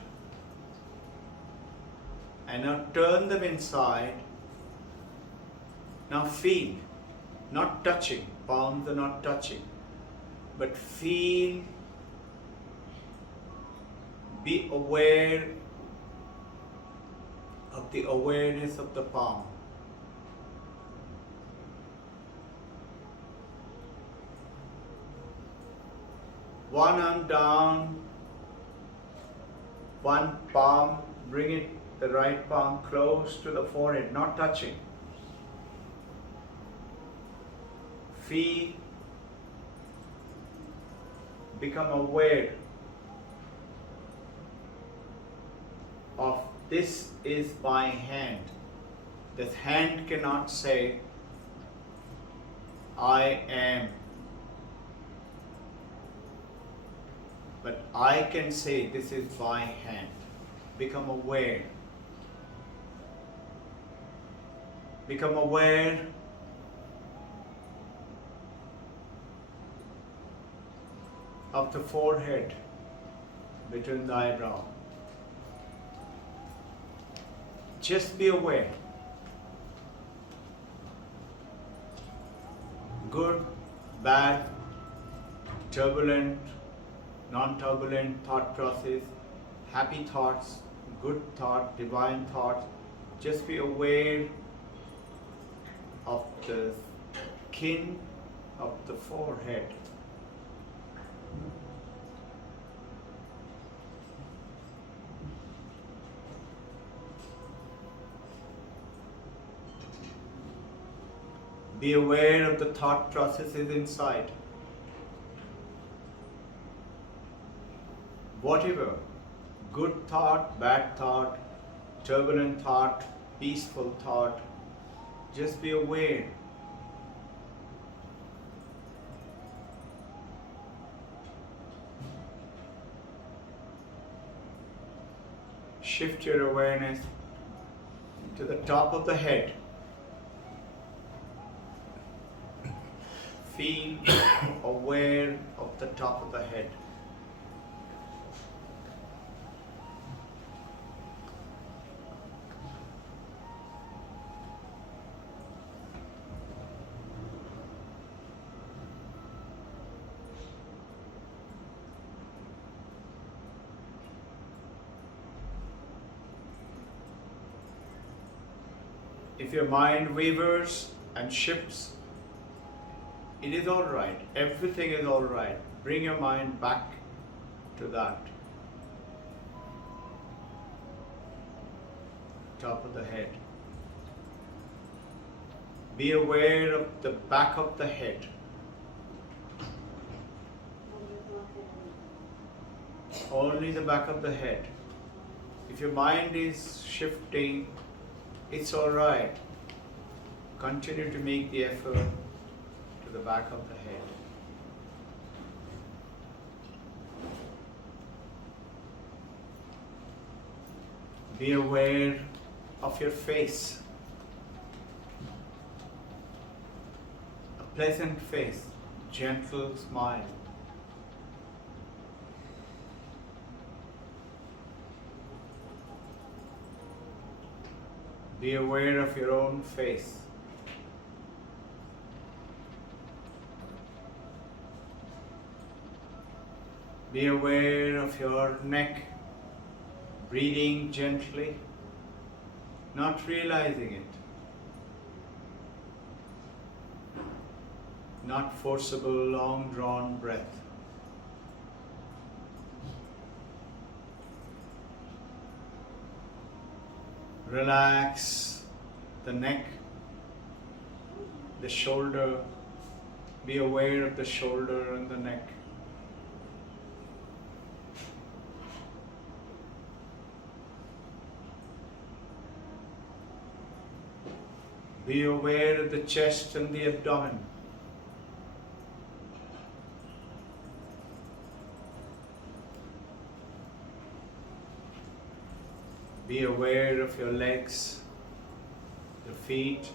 And now turn them inside. Now feel, not touching, palms are not touching, but feel, be aware of the awareness of the palm. One arm down, one palm, bring it, the right palm close to the forehead, not touching. Feel, become aware of this is my hand. This hand cannot say, I am. But I can say, this is my hand. Become aware. Become aware of the forehead between the eyebrow. Just be aware. Good, bad, turbulent, non-turbulent thought process, happy thoughts, good thought, divine thoughts. Just be aware of the skin of the forehead. Be aware of the thought processes inside. Whatever, good thought, bad thought, turbulent thought, peaceful thought, just be aware. Shift your awareness to the top of the head. Feel aware of the top of the head. If your mind wavers and shifts, it is all right. Everything is all right. Bring your mind back to that. Top of the head. Be aware of the back of the head. Only the back of the head. If your mind is shifting, it's all right. Continue to make the effort to the back of the head. Be aware of your face. A pleasant face, gentle smile. Be aware of your own face. Be aware of your neck, breathing gently, not realizing it. Not forcible, long drawn breath. Relax the neck, the shoulder. Be aware of the shoulder and the neck. Be aware of the chest and the abdomen. Be aware of your legs, your feet.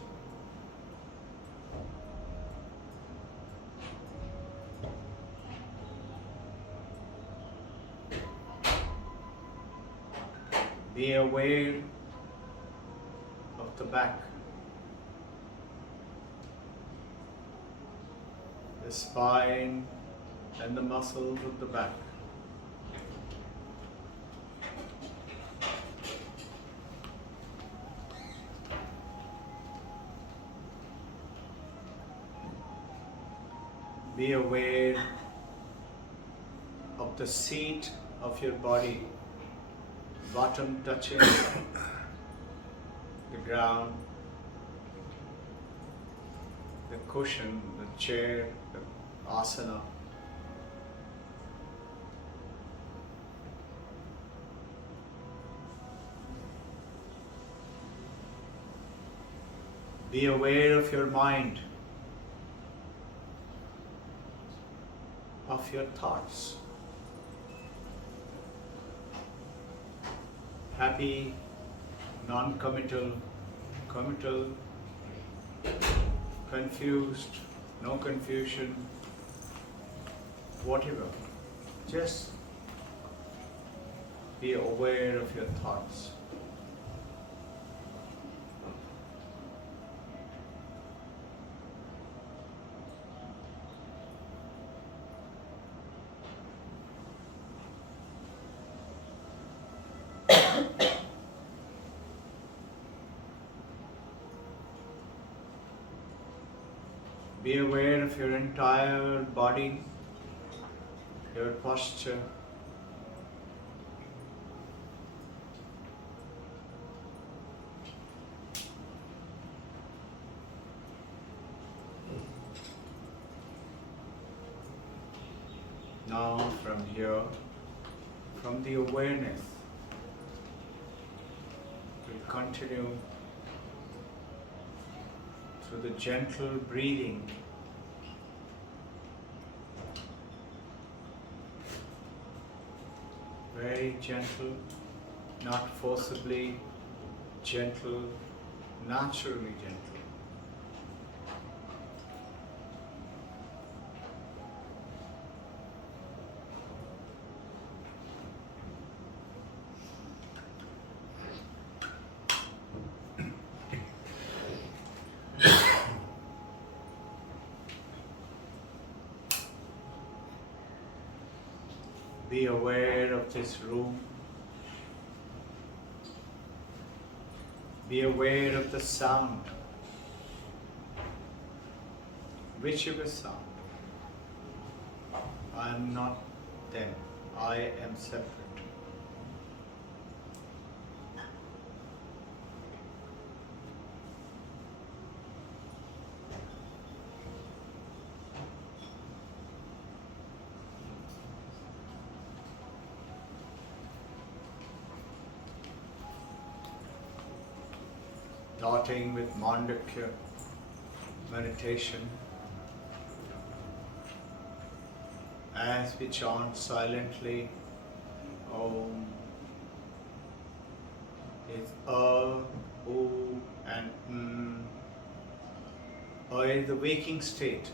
Be aware of the back, the spine and the muscles of the back. Be aware of the seat of your body, bottom touching the ground, the cushion, the chair, the asana. Be aware of your mind, of your thoughts. Happy, non-committal, committal, confused, no confusion, whatever. Just be aware of your thoughts. Be aware of your entire body, your posture. Now from here, from the awareness, we'll continue through the gentle breathing. Very gentle, not forcibly, gentle, naturally gentle. Be aware of this room. Be aware of the sound. Whichever sound. I am not them. I am separate. Starting with Mandukya meditation, as we chant silently, Om is A, U and M. A is the waking state,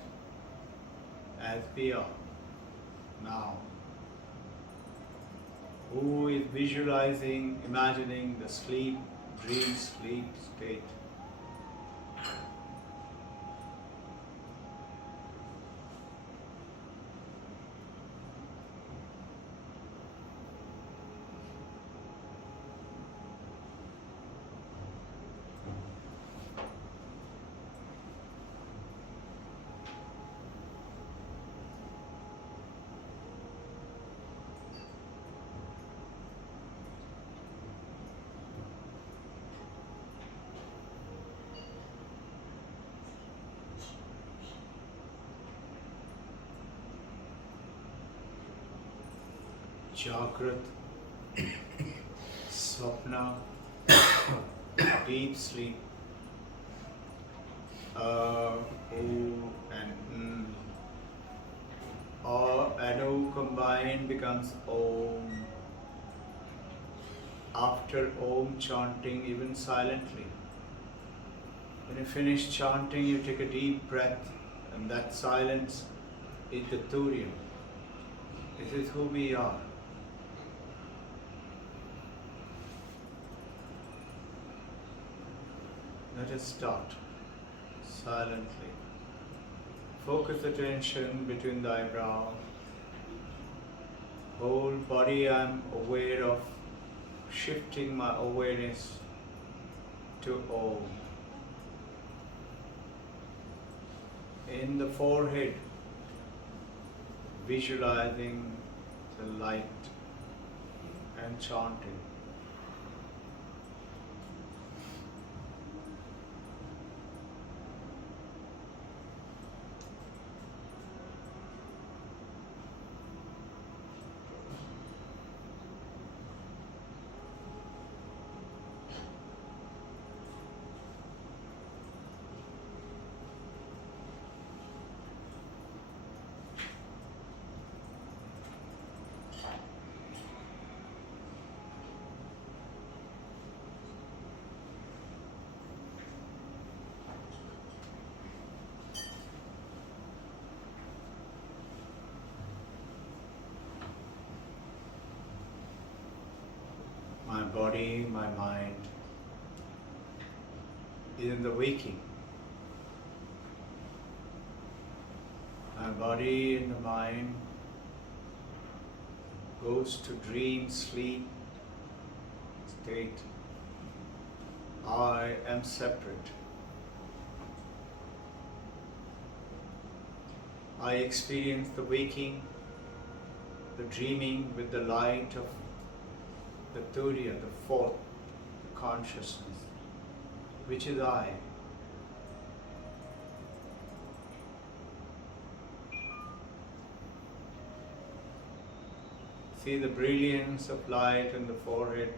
as we are now. U is visualizing, imagining the sleep, dream sleep state. Jagrat, Swapna, deep sleep, O and N, or and O combined becomes Om. After Om chanting, even silently, when you finish chanting, you take a deep breath, and that silence is the Turiya. This is who we are. Let us start silently. Focus attention between the eyebrows. Whole body I am aware of, shifting my awareness to Om. In the forehead, visualizing the light and chanting. My body, my mind is in the waking. My body and the mind goes to dream, sleep state. I am separate. I experience the waking, the dreaming with the light of the Turiya, the fourth consciousness, which is I. See the brilliance of light in the forehead,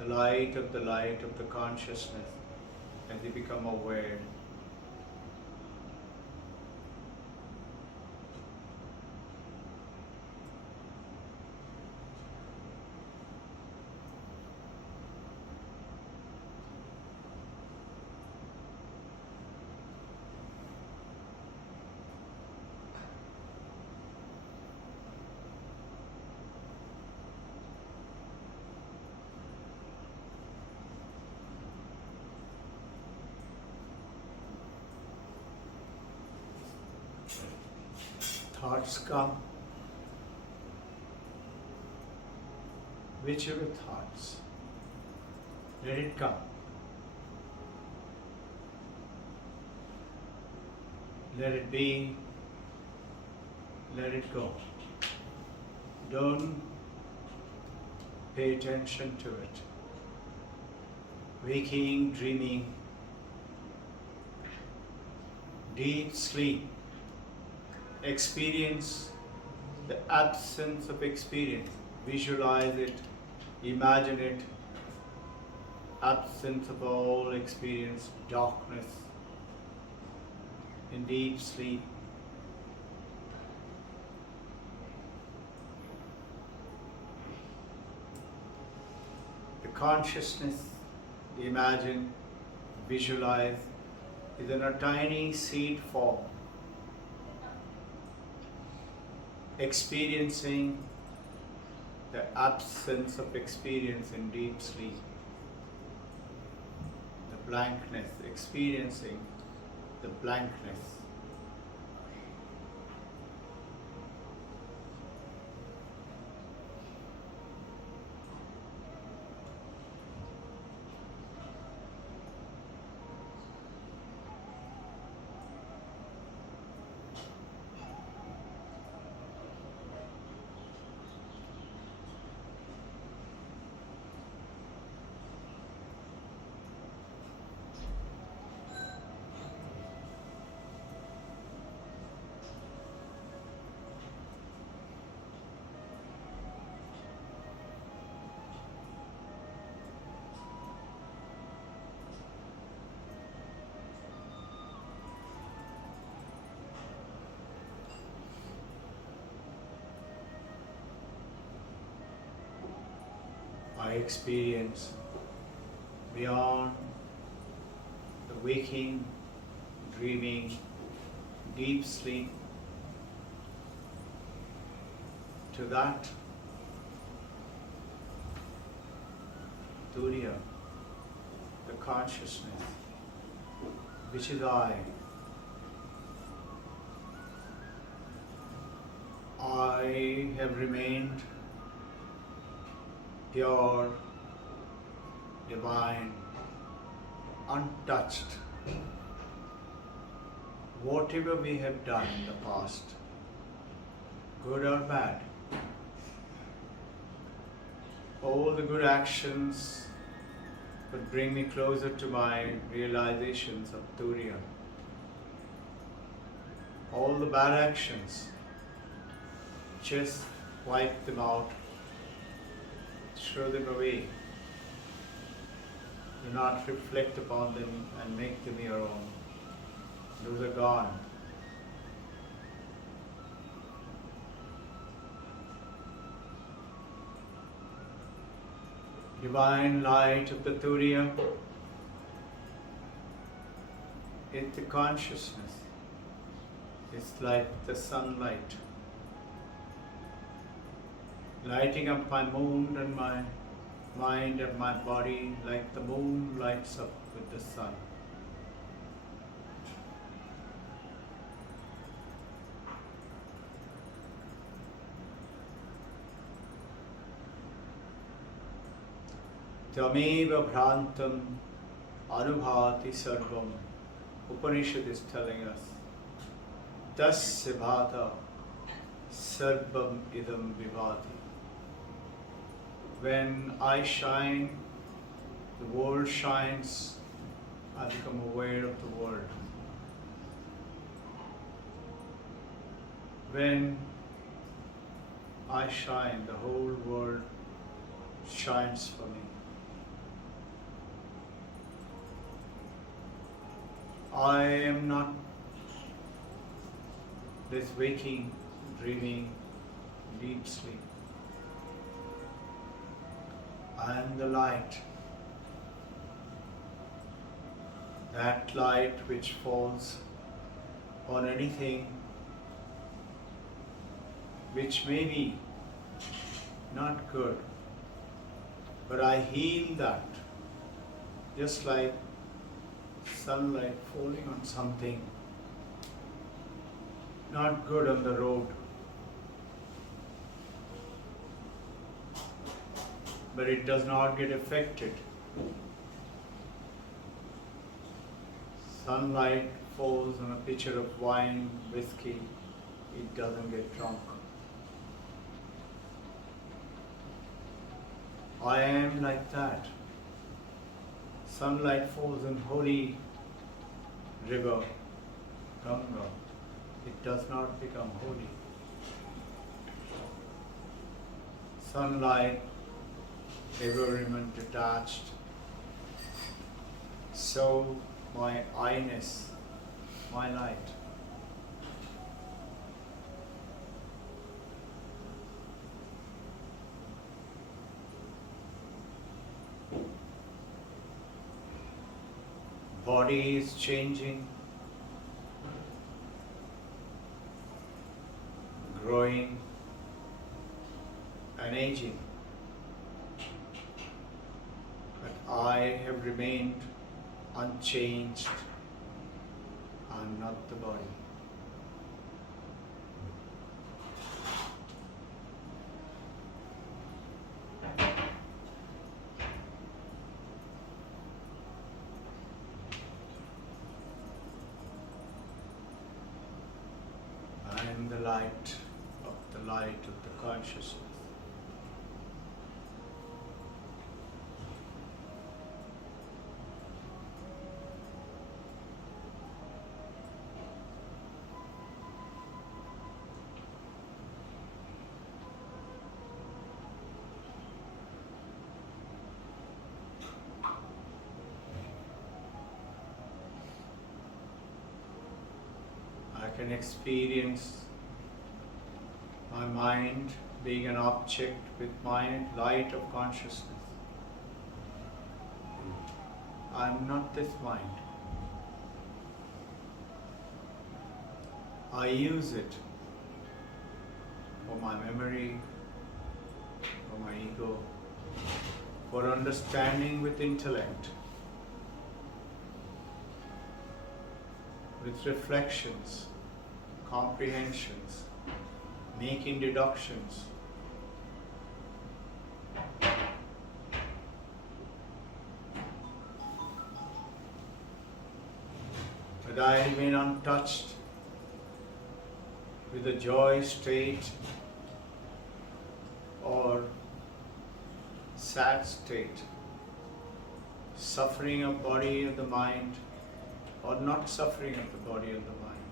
the light of the consciousness as you become aware. Thoughts come, whichever thoughts, let it come. Let it be, let it go. Don't pay attention to it. Waking, dreaming, deep sleep. Experience the absence of experience. Visualize it, imagine it. Absence of all experience, darkness, in deep sleep. The consciousness, imagine, visualize, is in a tiny seed form, experiencing the absence of experience in deep sleep. The blankness, experiencing the blankness. I experience beyond the waking, dreaming, deep sleep to that Turiya, the consciousness, which is I. I have remained pure, divine, untouched. Whatever we have done in the past, good or bad, all the good actions would bring me closer to my realizations of Turiya. All the bad actions, just wipe them out, throw them away. Do not reflect upon them and make them your own. Those are gone. Divine light of the Turiya is the consciousness. It's like the sunlight, lighting up my moon and my mind and my body like the moon lights up with the sun. Tameva Bhrantam Anubhati Sarvam. Upanishad is telling us, Tasya Bhata Sarvam Idam Vivati. When I shine, the world shines, I become aware of the world. When I shine, the whole world shines for me. I am not this waking, dreaming, deep sleep. I am the light. That light which falls on anything which may be not good, but I heal that, just like sunlight falling on something not good on the road, but it does not get affected. Sunlight falls on a pitcher of wine, whiskey, it doesn't get drunk. I am like that. Sunlight falls in holy river, Ganga, it does not become holy. Sunlight, ever remain detached. So my I-ness, my light. Body is changing, growing and aging. But I have remained unchanged. I am not the body. I am the light of the consciousness. I can experience my mind being an object with my light of consciousness. I'm not this mind. I use it for my memory, for my ego, for understanding with intellect, with reflections, comprehensions, making deductions. But I remain untouched with the joy state or sad state, suffering of body of the mind or not suffering of the body of the mind.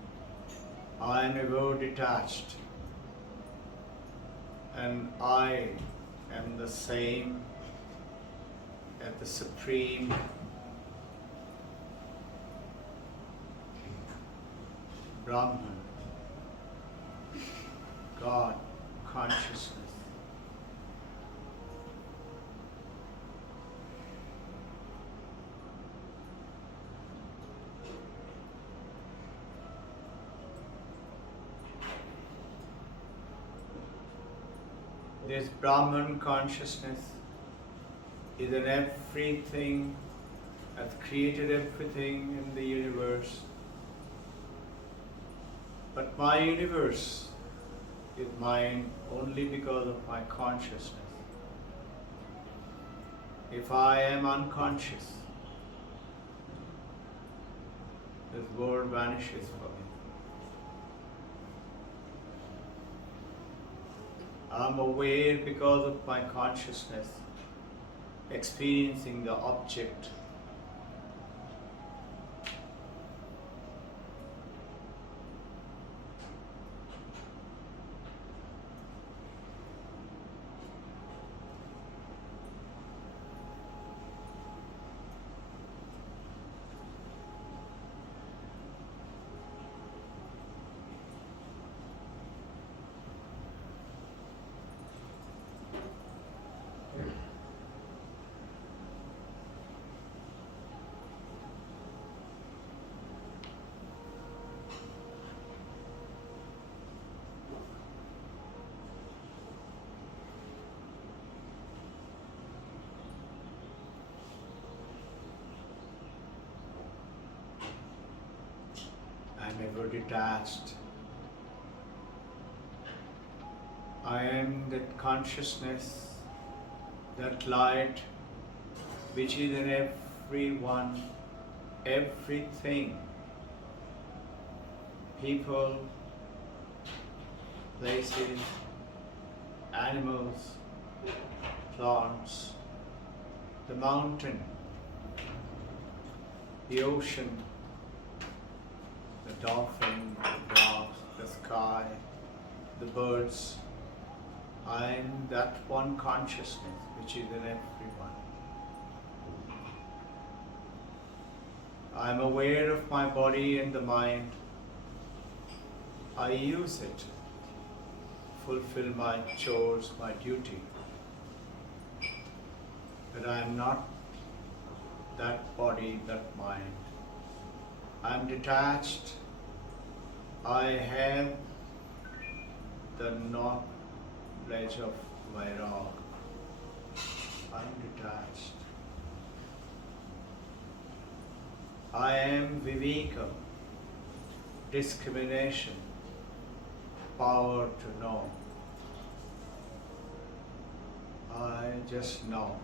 I am ever detached and I am the same at the supreme Brahman, God, consciousness. This Brahman consciousness is in everything, has created everything in the universe. But my universe is mine only because of my consciousness. If I am unconscious, this world vanishes for me. I'm aware because of my consciousness, experiencing the object. I'm ever detached. I am that consciousness, that light which is in everyone, everything, people, places, animals, plants, the mountain, the ocean, the dolphin, the dogs, the sky, the birds. I am that one consciousness which is in everyone. I am aware of my body and the mind. I use it to fulfill my chores, my duty. But I am not that body, that mind. I am detached. I have the knowledge of Vairag. I am detached. I am Viveka, discrimination, power to know. I just know.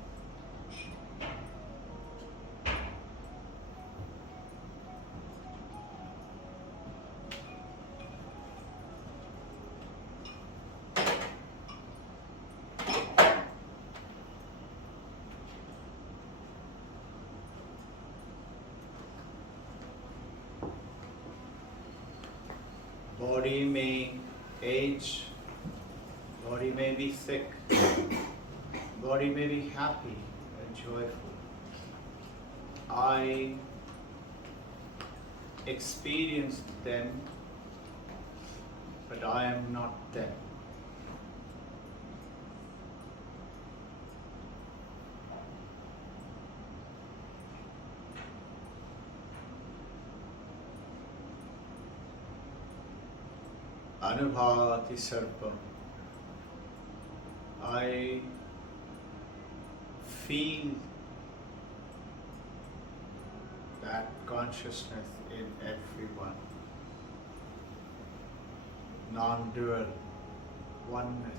Body may age, body may be sick, body may be happy and joyful. I experienced them, but I am not them. Anubhavati Sarpam. I feel that consciousness in everyone. Non-dual oneness.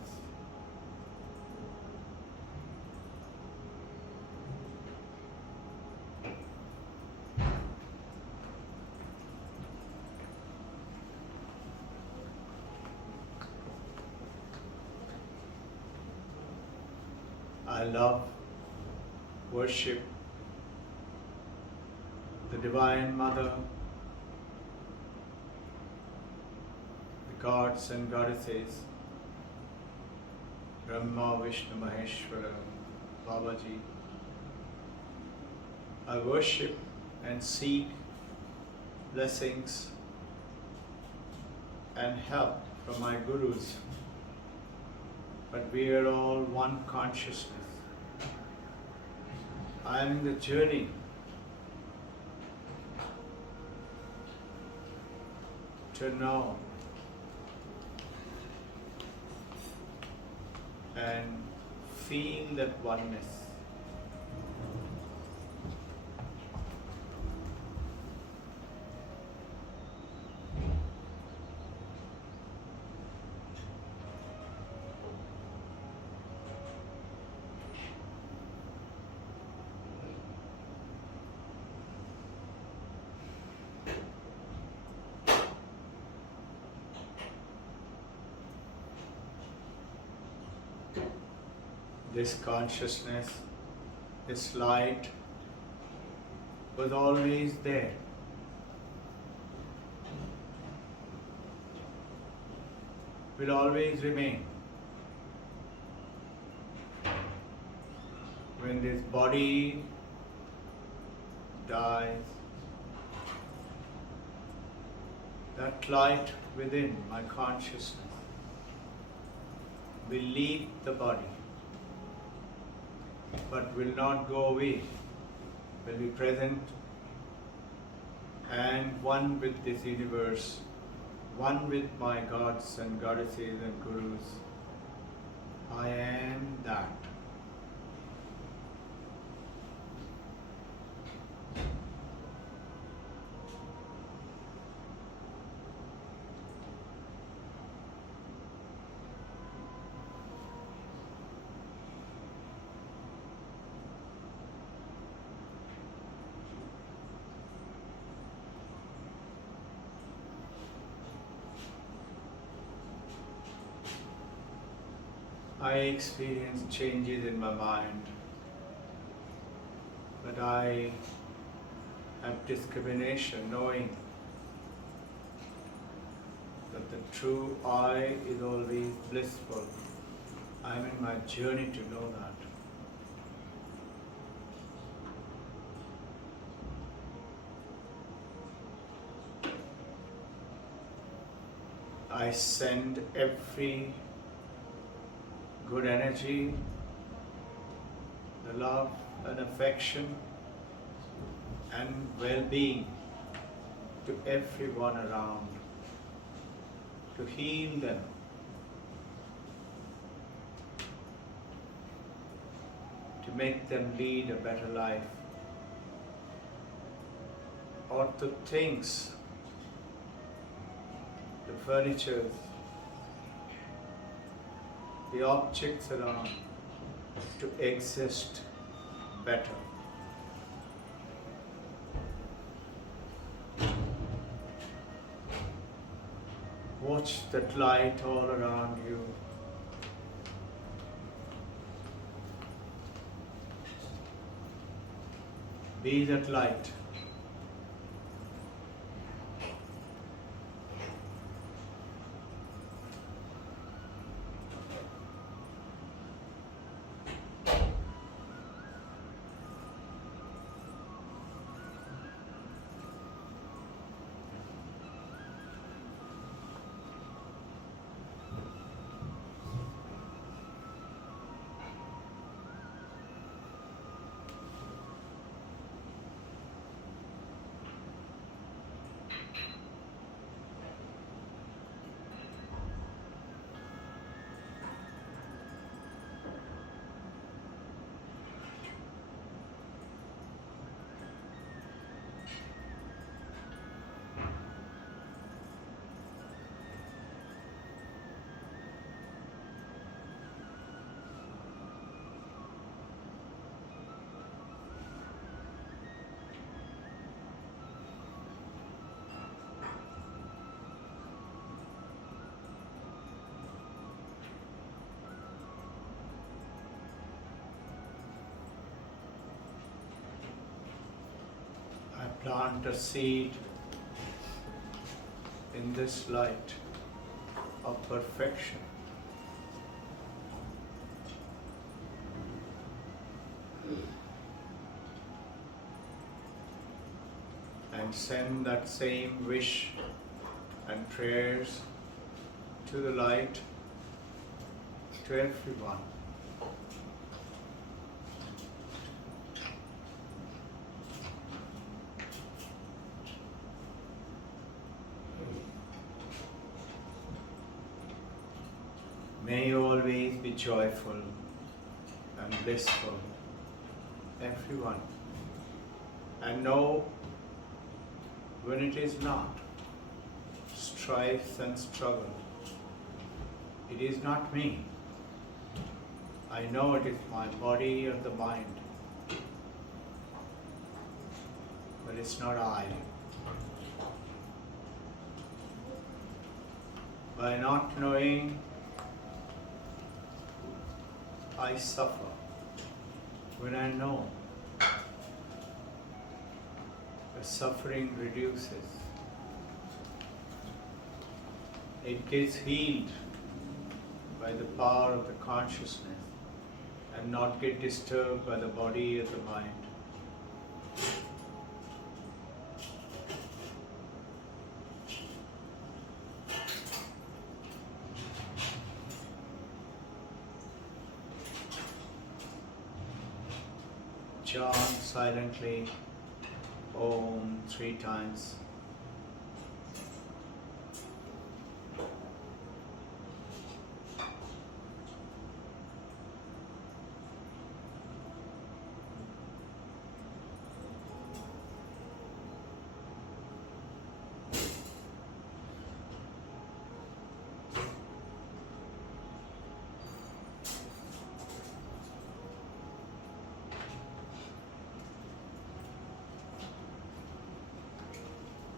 I love, worship the Divine Mother, the gods and goddesses, Brahma, Vishnu, Maheshwara, Babaji. I worship and seek blessings and help from my gurus, but we are all one consciousness. I am in the journey to know and feel that oneness. This consciousness, this light was always there. Will always remain. When this body dies, that light within my consciousness will leave the body, but will not go away, will be present and one with this universe, one with my gods and goddesses and gurus. I am that. I experience changes in my mind, but I have discrimination, knowing that the true I is always blissful. I am in my journey to know that. I send every good energy, the love and affection and well-being to everyone around, to heal them, to make them lead a better life, or to things, the furniture, the objects around, to exist better. Watch that light all around you. Be that light. plant a seed in this light of perfection. And send that same wish and prayers to the light, to everyone. May you always be joyful and blissful, everyone, and know when it is not strife and struggle. It is not me. I know it is my body and the mind, but it's not I. By not knowing, I suffer. When I know, the suffering reduces. It gets healed by the power of the consciousness and not get disturbed by the body and the mind. Chant silently Om 3 times.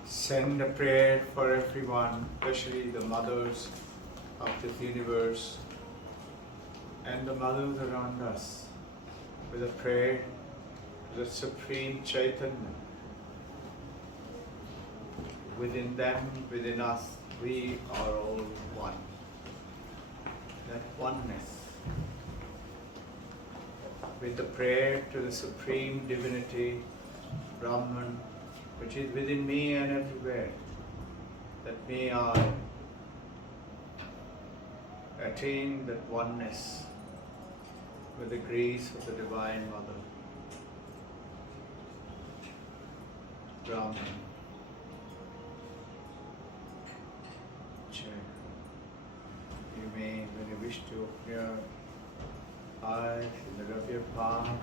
Send a prayer for everyone, especially the mothers of this universe and the mothers around us, with a prayer to the Supreme Chaitanya. Within them, within us, we are all one. That oneness. With the prayer to the Supreme Divinity, Brahman, which is within me and everywhere, that may I attain that oneness with the grace of the Divine Mother, Brahman. Check. You may, when you wish to open your eyes, and rub your palm